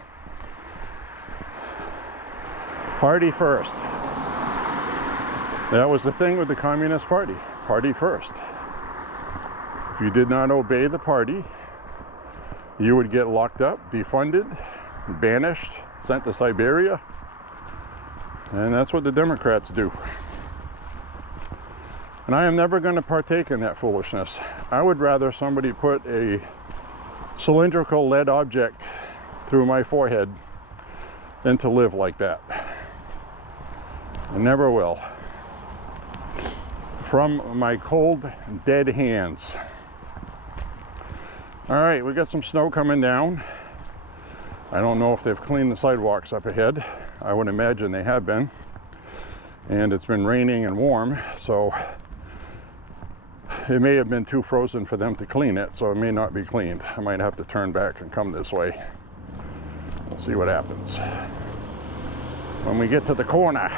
Party first. That was the thing with the Communist Party. Party first. If you did not obey the party, you would get locked up, defunded, banished, sent to Siberia. And that's what the Democrats do. And I am never going to partake in that foolishness. I would rather somebody put a cylindrical lead object through my forehead than to live like that. I never will. From my cold, dead hands. All right, we got some snow coming down. I don't know if they've cleaned the sidewalks up ahead. I would imagine they have been. And it's been raining and warm, so it may have been too frozen for them to clean it, so it may not be cleaned. I might have to turn back and come this way. We'll see what happens. When we get to the corner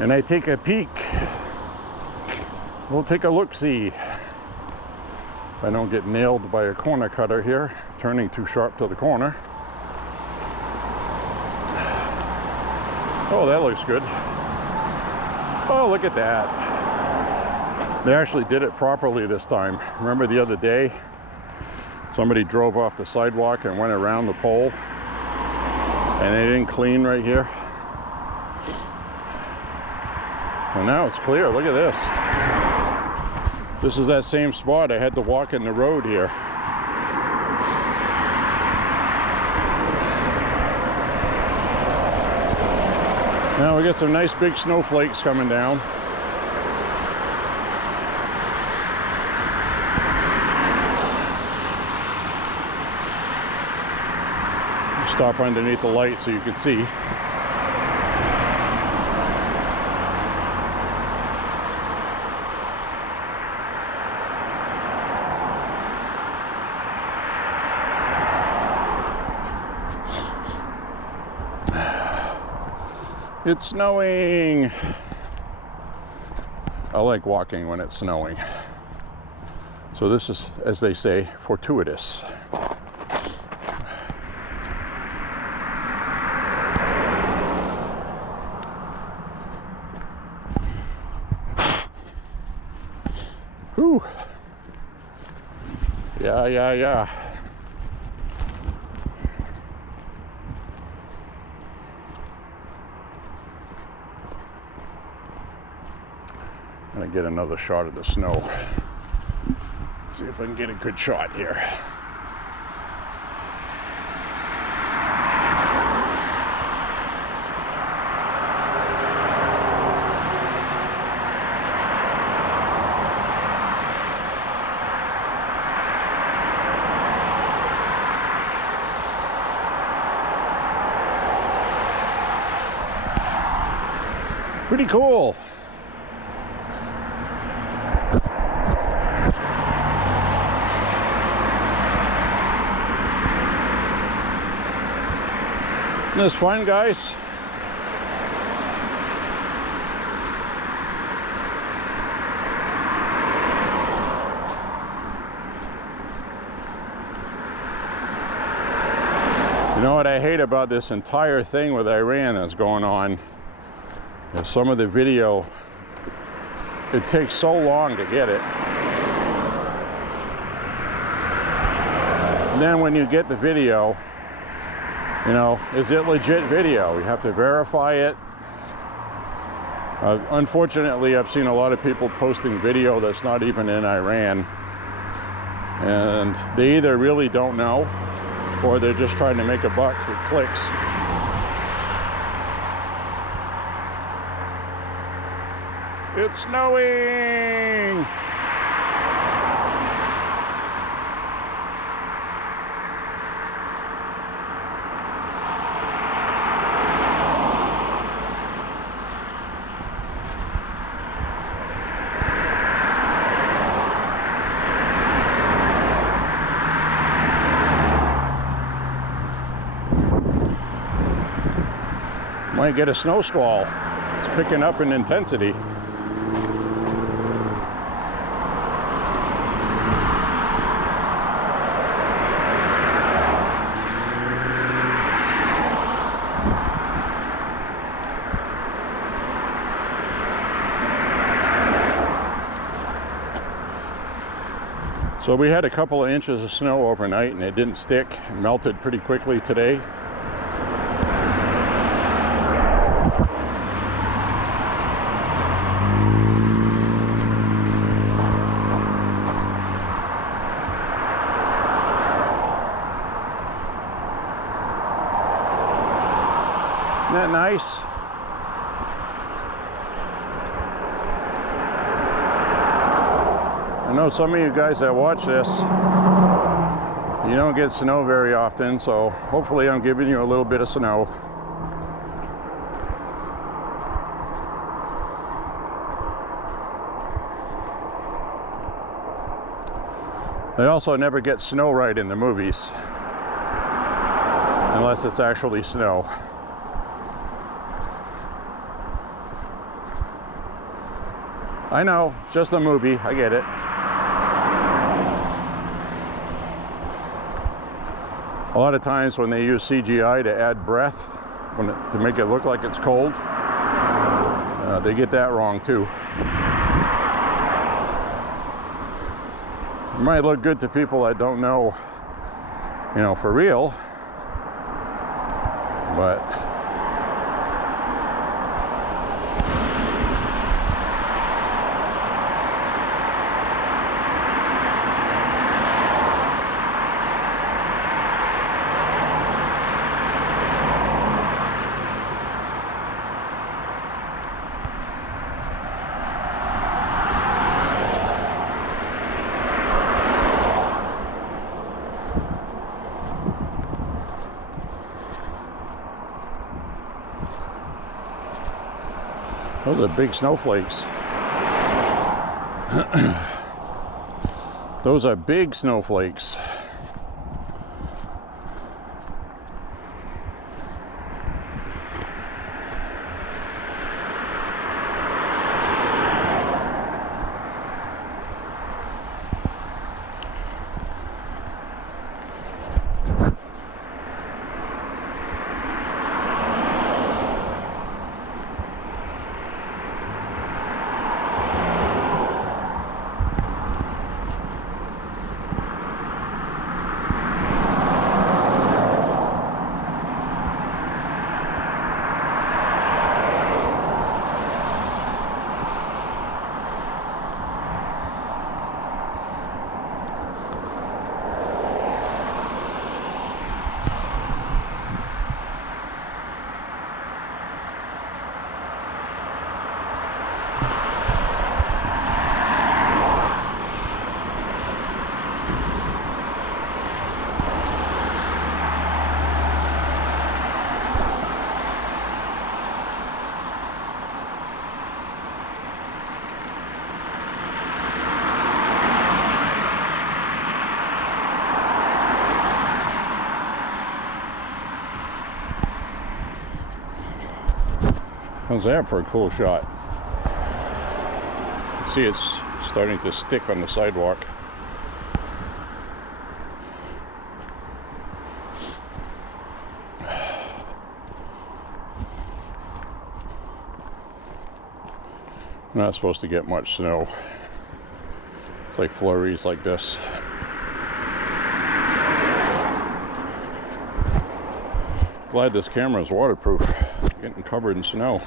and I take a peek, we'll take a look-see. If I don't get nailed by a corner cutter here, turning too sharp to the corner. Oh, that looks good. Oh, look at that. They actually did it properly this time. Remember the other day, somebody drove off the sidewalk and went around the pole, and they didn't clean right here. Well, now it's clear. Look at this. This is that same spot. I had to walk in the road here. Now we got some nice big snowflakes coming down. Stop underneath the light so you can see. It's snowing. I like walking when it's snowing. So this is, as they say, fortuitous. Whew. Yeah. I'm gonna get another shot of the snow. See if I can get a good shot here. Pretty cool. Isn't this fun, guys? You know what I hate about this entire thing with Iran that's going on is some of the video, it takes so long to get it. And then when you get the video, you know, is it legit video? You have to verify it. Unfortunately, I've seen a lot of people posting video that's not even in Iran. And they either really don't know, or they're just trying to make a buck with clicks. It's snowing! Might get a snow squall. It's picking up in intensity. So we had a couple of inches of snow overnight and it didn't stick. It melted pretty quickly today. Isn't that nice? I know some of you guys that watch this, you don't get snow very often, so hopefully I'm giving you a little bit of snow. They also never get snow right in the movies, unless it's actually snow. I know, it's just a movie, I get it. A lot of times when they use CGI to add breath, to make it look like it's cold, they get that wrong too. It might look good to people that don't know, you know, for real, but those are big snowflakes. Those are big snowflakes. How's that for a cool shot? See, it's starting to stick on the sidewalk. We're not supposed to get much snow. It's like flurries like this. Glad this camera is waterproof. Getting covered in snow.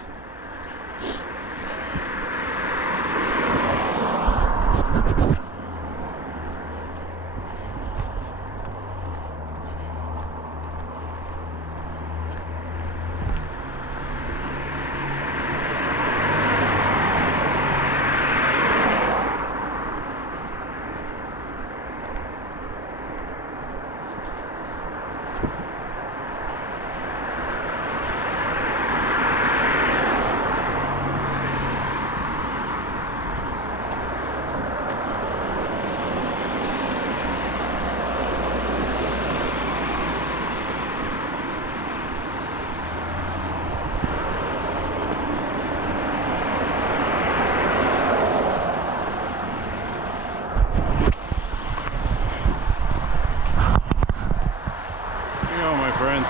my friends.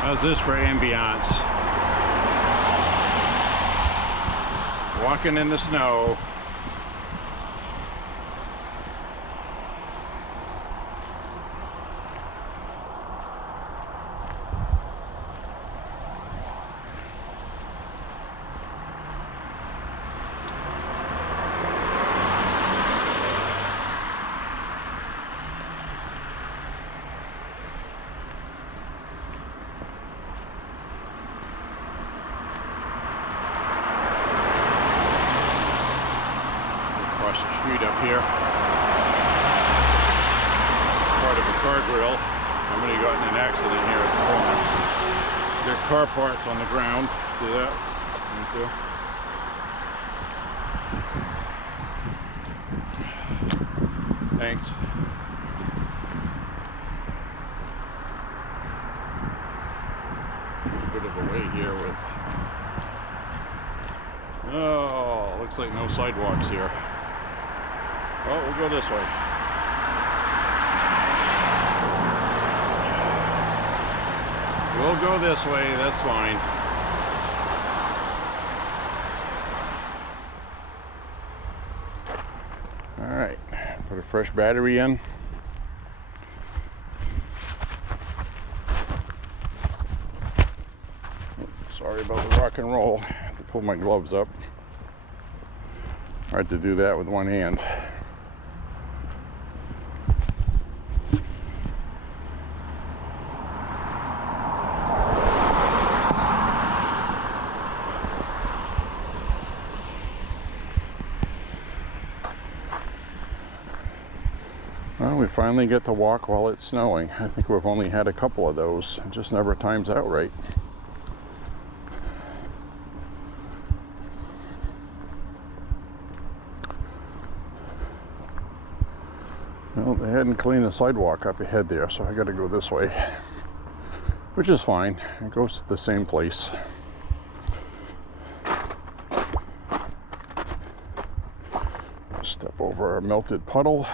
How's this for ambiance? Walking in the snow. Across the street up here, part of a guardrail. Somebody got in an accident here at the corner. There are car parts on the ground. See that? Me too. Thanks. A bit of a way here with. Oh, looks like no sidewalks here. Well, we'll go this way. We'll go this way, that's fine. Alright, put a fresh battery in. Sorry about the rock and roll. I have to pull my gloves up. Hard to do that with one hand. Well, we finally get to walk while it's snowing. I think we've only had a couple of those. It just never times out right. Well, they hadn't cleaned the sidewalk up ahead there, so I got to go this way, which is fine. It goes to the same place. Step over a melted puddle.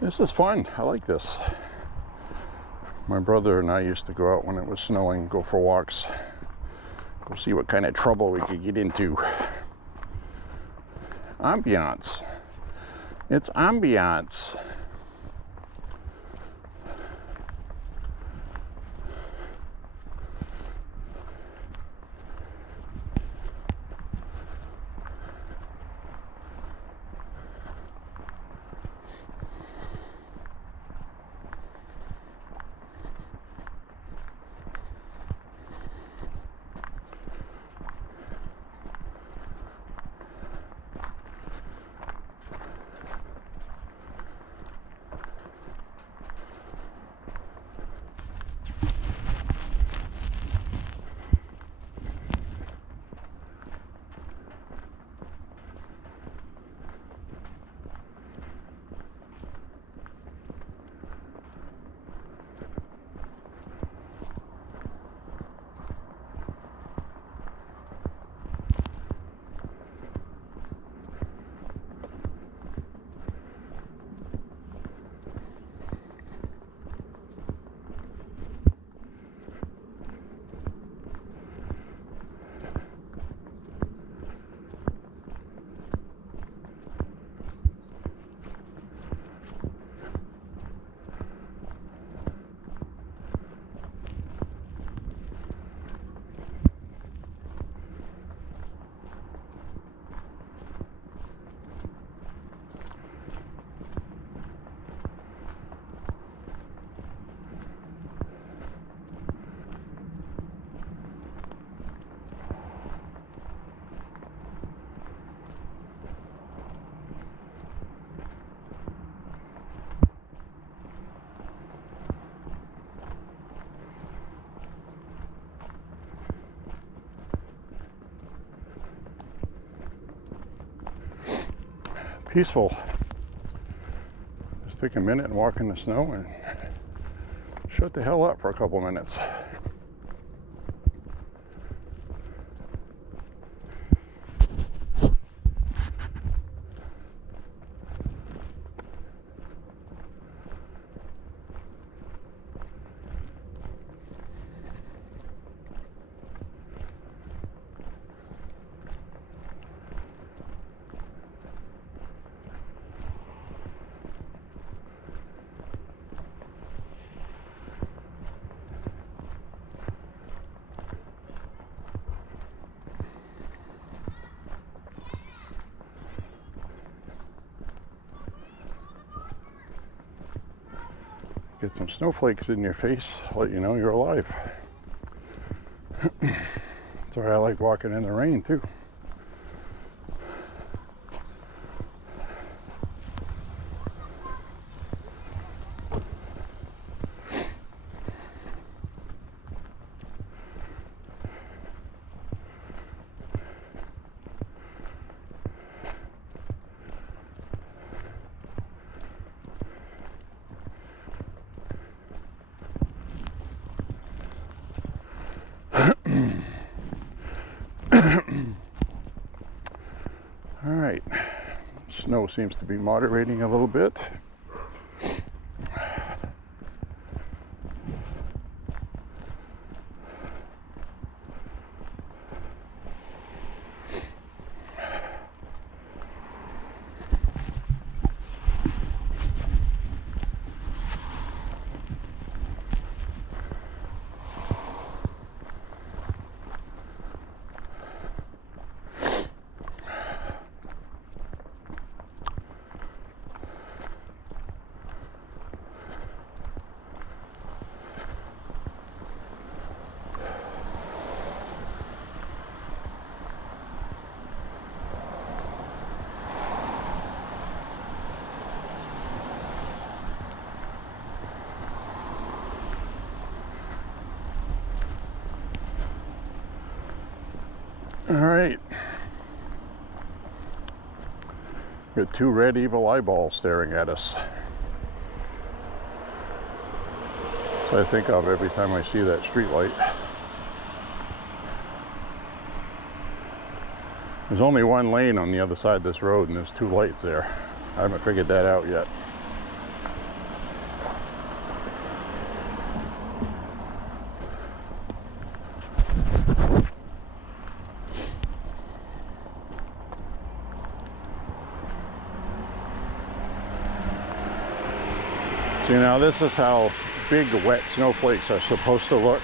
This is fun. I like this. My brother and I used to go out when it was snowing, go for walks, go see what kind of trouble we could get into. Ambiance. It's ambiance. Peaceful. Just take a minute and walk in the snow and shut the hell up for a couple minutes. Get some snowflakes in your face, let you know you're alive. That's why I like walking in the rain too. All right, snow seems to be moderating a little bit. All right, got two red evil eyeballs staring at us. That's what I think of every time I see that street light. There's only one lane on the other side of this road and there's two lights there. I haven't figured that out yet. See, now this is how big wet snowflakes are supposed to look.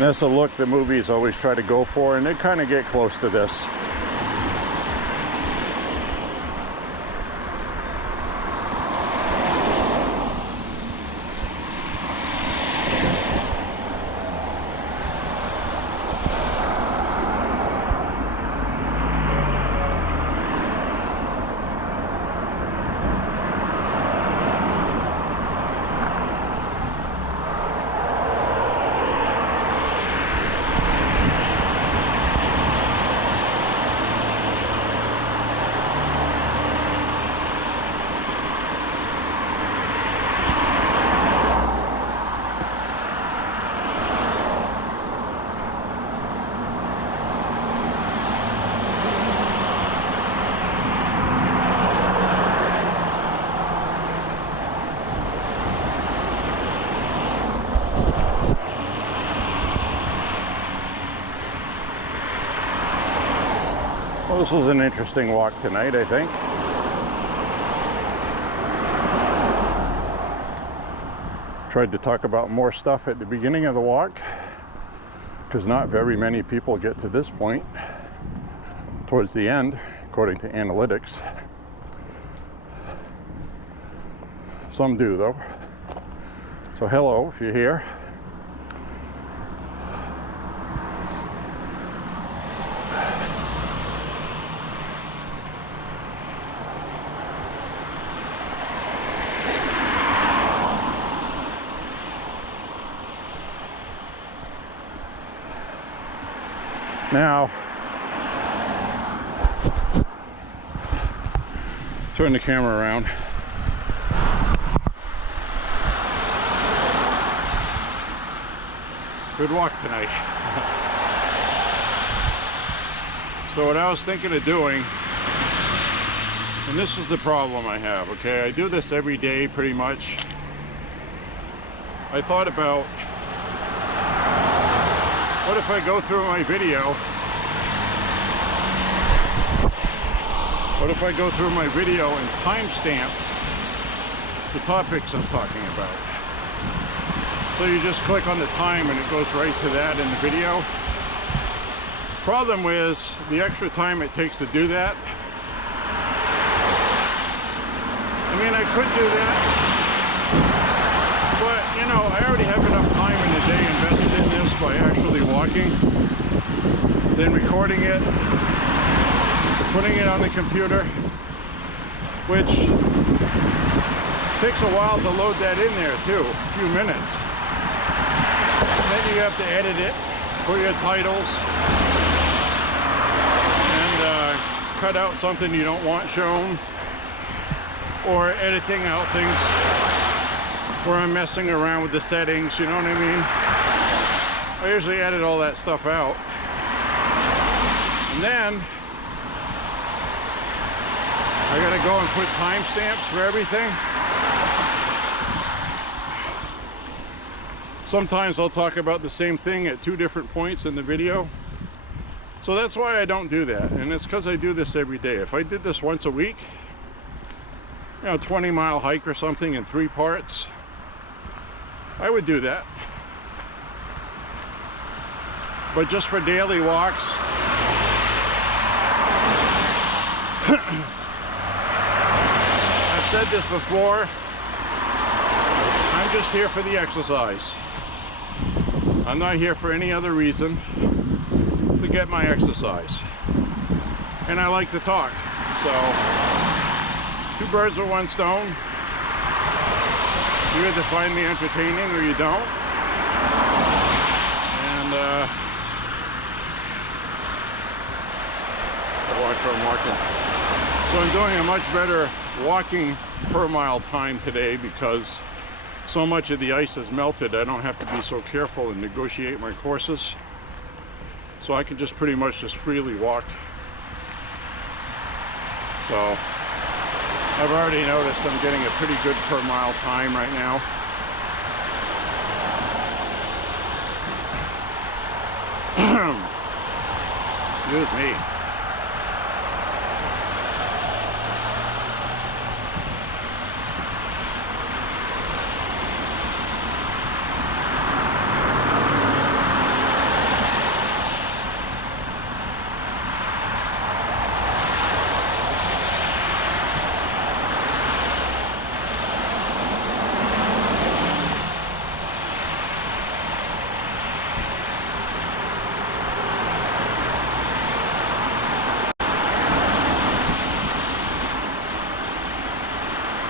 That's a look the movies always try to go for, and they kind of get close to this. Well, this was an interesting walk tonight, I think. Tried to talk about more stuff at the beginning of the walk, because not very many people get to this point towards the end, according to analytics. Some do, though. So hello, if you're here. Now, turn the camera around. Good walk tonight. So what I was thinking of doing, and this is the problem I have, okay? I do this every day pretty much. I thought about, what if I go through my video? What if I go through my video and timestamp the topics I'm talking about? So you just click on the time and it goes right to that in the video. Problem is the extra time it takes to do that. I mean, I I could do that, but you know, I already have enough time in the day invested in this by actually walking, then recording it, putting it on the computer, which takes a while to load that in there too, a few minutes. And then you have to edit it, put your titles, and cut out something you don't want shown, or editing out things where I'm messing around with the settings, you know what I mean? I usually edit all that stuff out. And then I gotta go and put timestamps for everything. Sometimes I'll talk about the same thing at 2 different points in the video. So that's why I don't do that. And it's because I do this every day. If I did this once a week, you know, 20-mile hike or something in 3 parts, I would do that. But just for daily walks, I've said this before, I'm just here for the exercise. I'm not here for any other reason to get my exercise. And I like to talk, so 2 birds with 1 stone. You either find me entertaining or you don't. And watch where I'm walking. So I'm doing a much better walking per mile time today because so much of the ice has melted. I don't have to be so careful and negotiate my courses. So I can just pretty much just freely walk. So I've already noticed I'm getting a pretty good per mile time right now. Excuse me.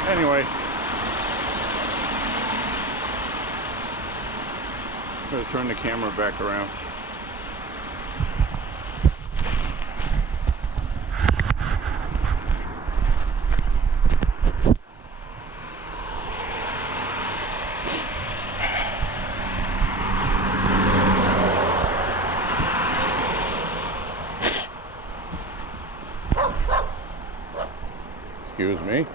Anyway, I'm going to turn the camera back around. Excuse me.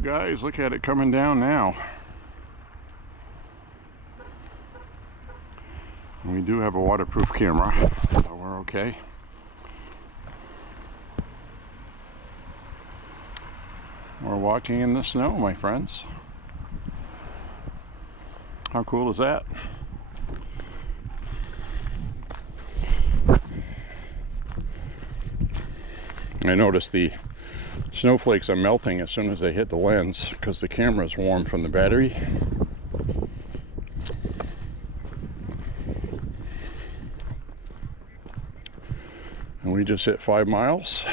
Guys, look at it coming down now. And we do have a waterproof camera, so we're okay. We're walking in the snow, my friends. How cool is that? I noticed the snowflakes are melting as soon as they hit the lens because the camera is warm from the battery. And we just hit 5 miles.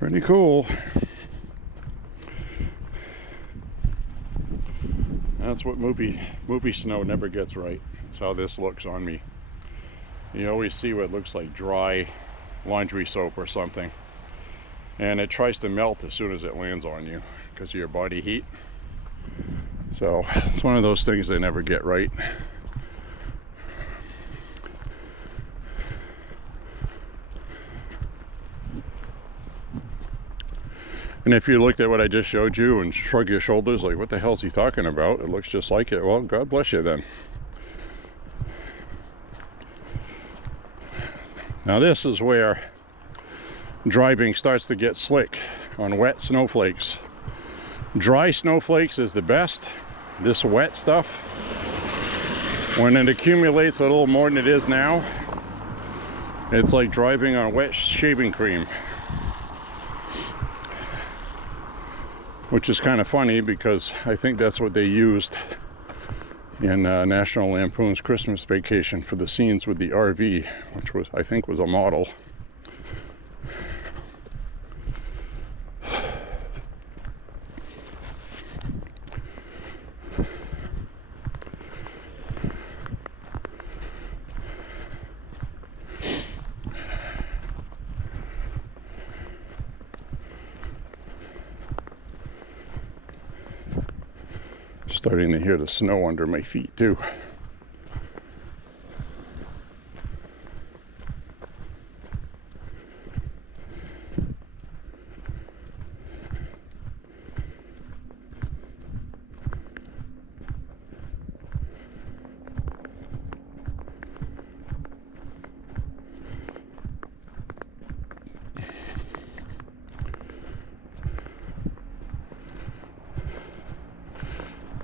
Pretty cool. That's what movie snow never gets right. That's how this looks on me. You always see what looks like dry laundry soap or something, and it tries to melt as soon as it lands on you because of your body heat. So it's one of those things they never get right. And if you looked at what I just showed you and shrug your shoulders like, what the hell is he talking about? It looks just like it. Well, God bless you then. Now this is where driving starts to get slick on wet snowflakes. Dry snowflakes is the best. This wet stuff, when it accumulates a little more than it is now, it's like driving on wet shaving cream. Which is kind of funny because I think that's what they used in National Lampoon's Christmas Vacation for the scenes with the RV, which was, I think, was a model. Starting to hear the snow under my feet too.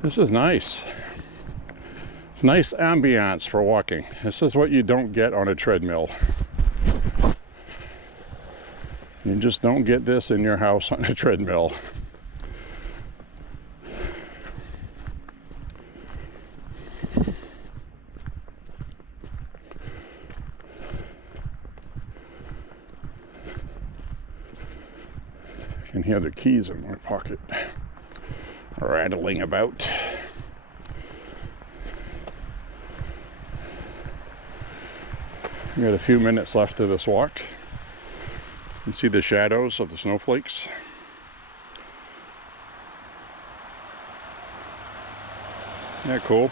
This is nice. It's nice ambiance for walking. This is what you don't get on a treadmill. You just don't get this in your house on a treadmill. You can hear the keys in my pocket rattling about. We got a few minutes left of this walk. You can see the shadows of the snowflakes. Isn't that cool?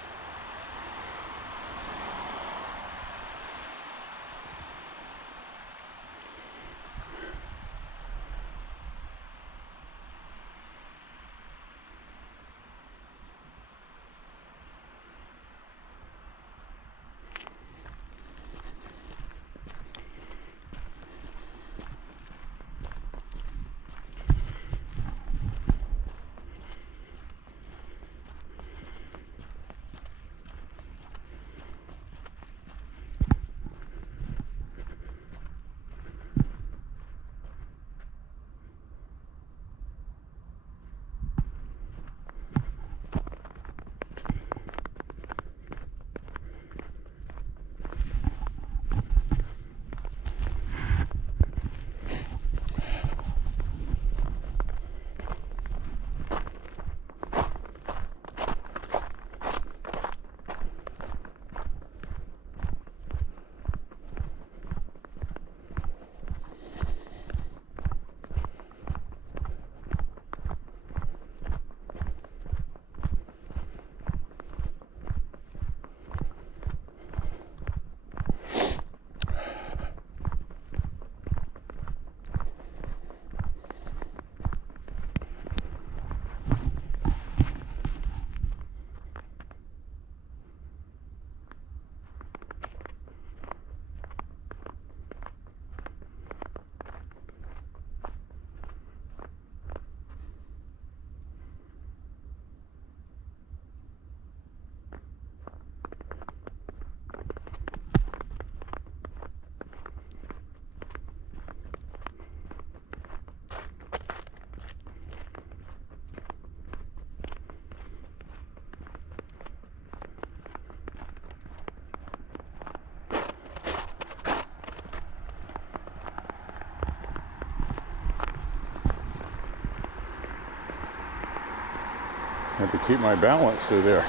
had to keep my balance through there.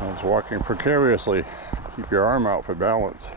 I was walking precariously. Keep your arm out for balance.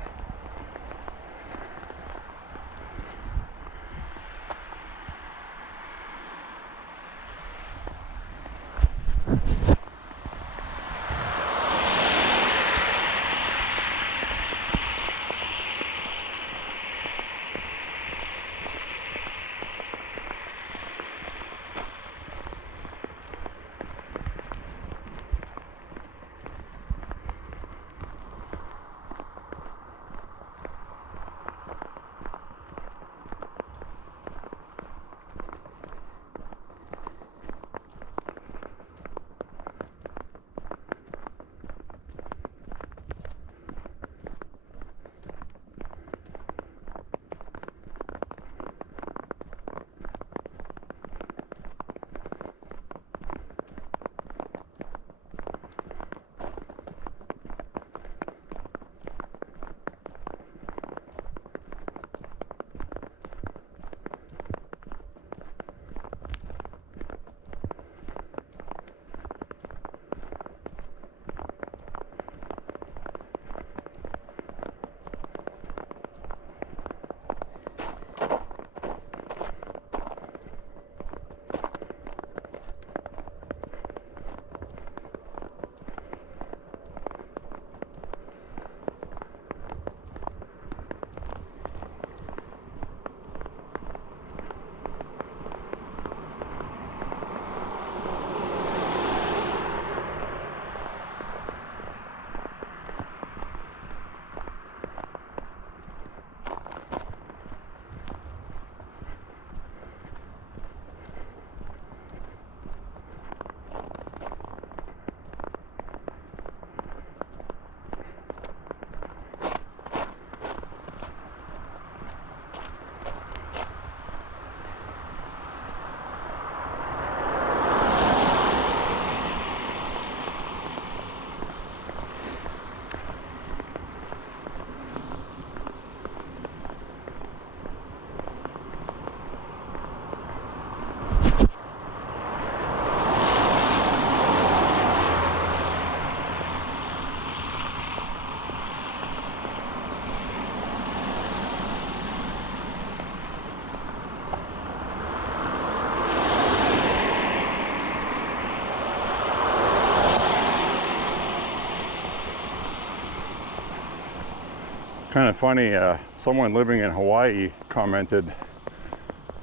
Kind of funny, someone living in Hawaii commented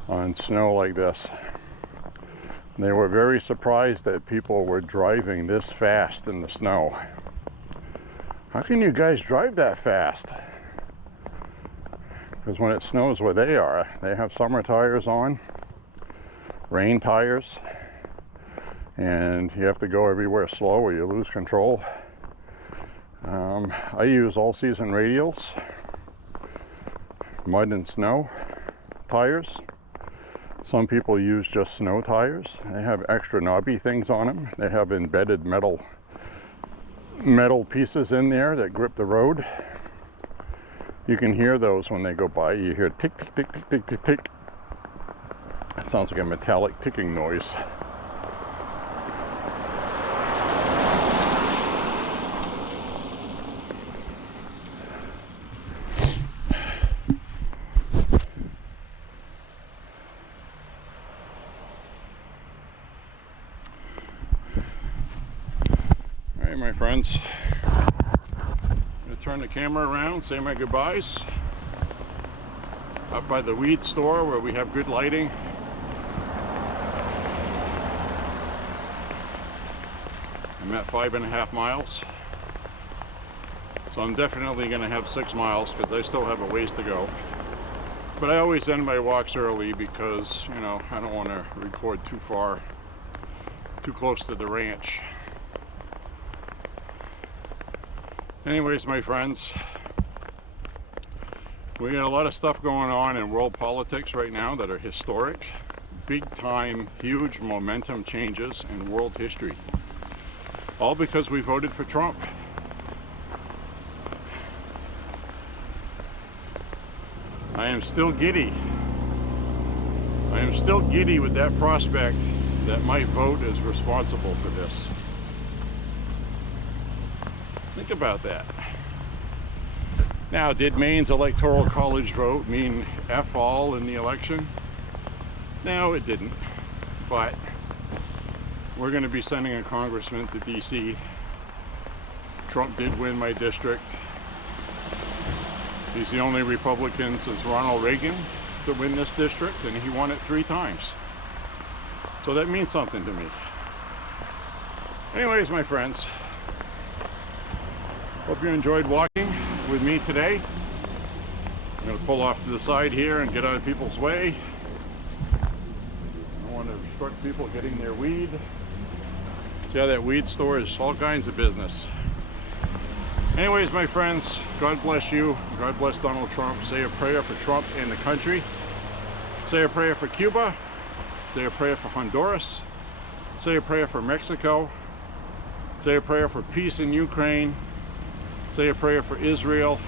on snow like this. They were very surprised that people were driving this fast in the snow. How can you guys drive that fast? Because when it snows where they are, they have summer tires on, rain tires, and you have to go everywhere slow or you lose control. I use all-season radials, mud and snow tires. Some people use just snow tires. They have extra knobby things on them. They have embedded metal pieces in there that grip the road. You can hear those when they go by. You hear tick, tick, tick, tick, tick, tick, tick. It sounds like a metallic ticking noise. My friends, I'm going to turn the camera around, say my goodbyes. Up by the weed store where we have good lighting. I'm at 5.5 miles. So I'm definitely going to have 6 miles because I still have a ways to go. But I always end my walks early because, you know, I don't want to record too close to the ranch. Anyways, my friends, we got a lot of stuff going on in world politics right now that are historic, big time, huge momentum changes in world history. All because we voted for Trump. I am still giddy. I am still giddy with that prospect that my vote is responsible for this. Think about that. Now, did Maine's Electoral College vote mean F all in the election? No, it didn't. But we're going to be sending a congressman to DC. Trump did win my district. He's the only Republican since Ronald Reagan to win this district, and he won it 3 times. So that means something to me. Anyways, my friends, hope you enjoyed walking with me today. I'm going to pull off to the side here and get out of people's way. I want to obstruct people getting their weed. See how that weed store is all kinds of business. Anyways, my friends, God bless you. God bless Donald Trump. Say a prayer for Trump and the country. Say a prayer for Cuba. Say a prayer for Honduras. Say a prayer for Mexico. Say a prayer for peace in Ukraine. Say a prayer for Israel.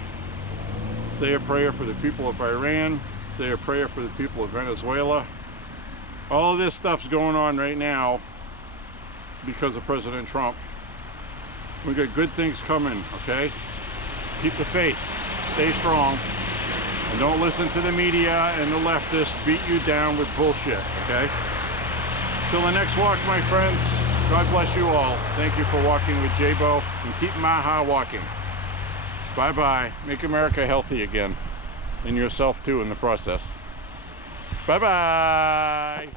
Say a prayer for the people of Iran. Say a prayer for the people of Venezuela. All of this stuff's going on right now because of President Trump. We got good things coming, okay? Keep the faith. Stay strong. And don't listen to the media and the leftists beat you down with bullshit, okay? Till the next walk, my friends, God bless you all. Thank you for walking with J.Beau, and keep Maha walking. Bye-bye. Make America healthy again. And yourself, too, in the process. Bye-bye.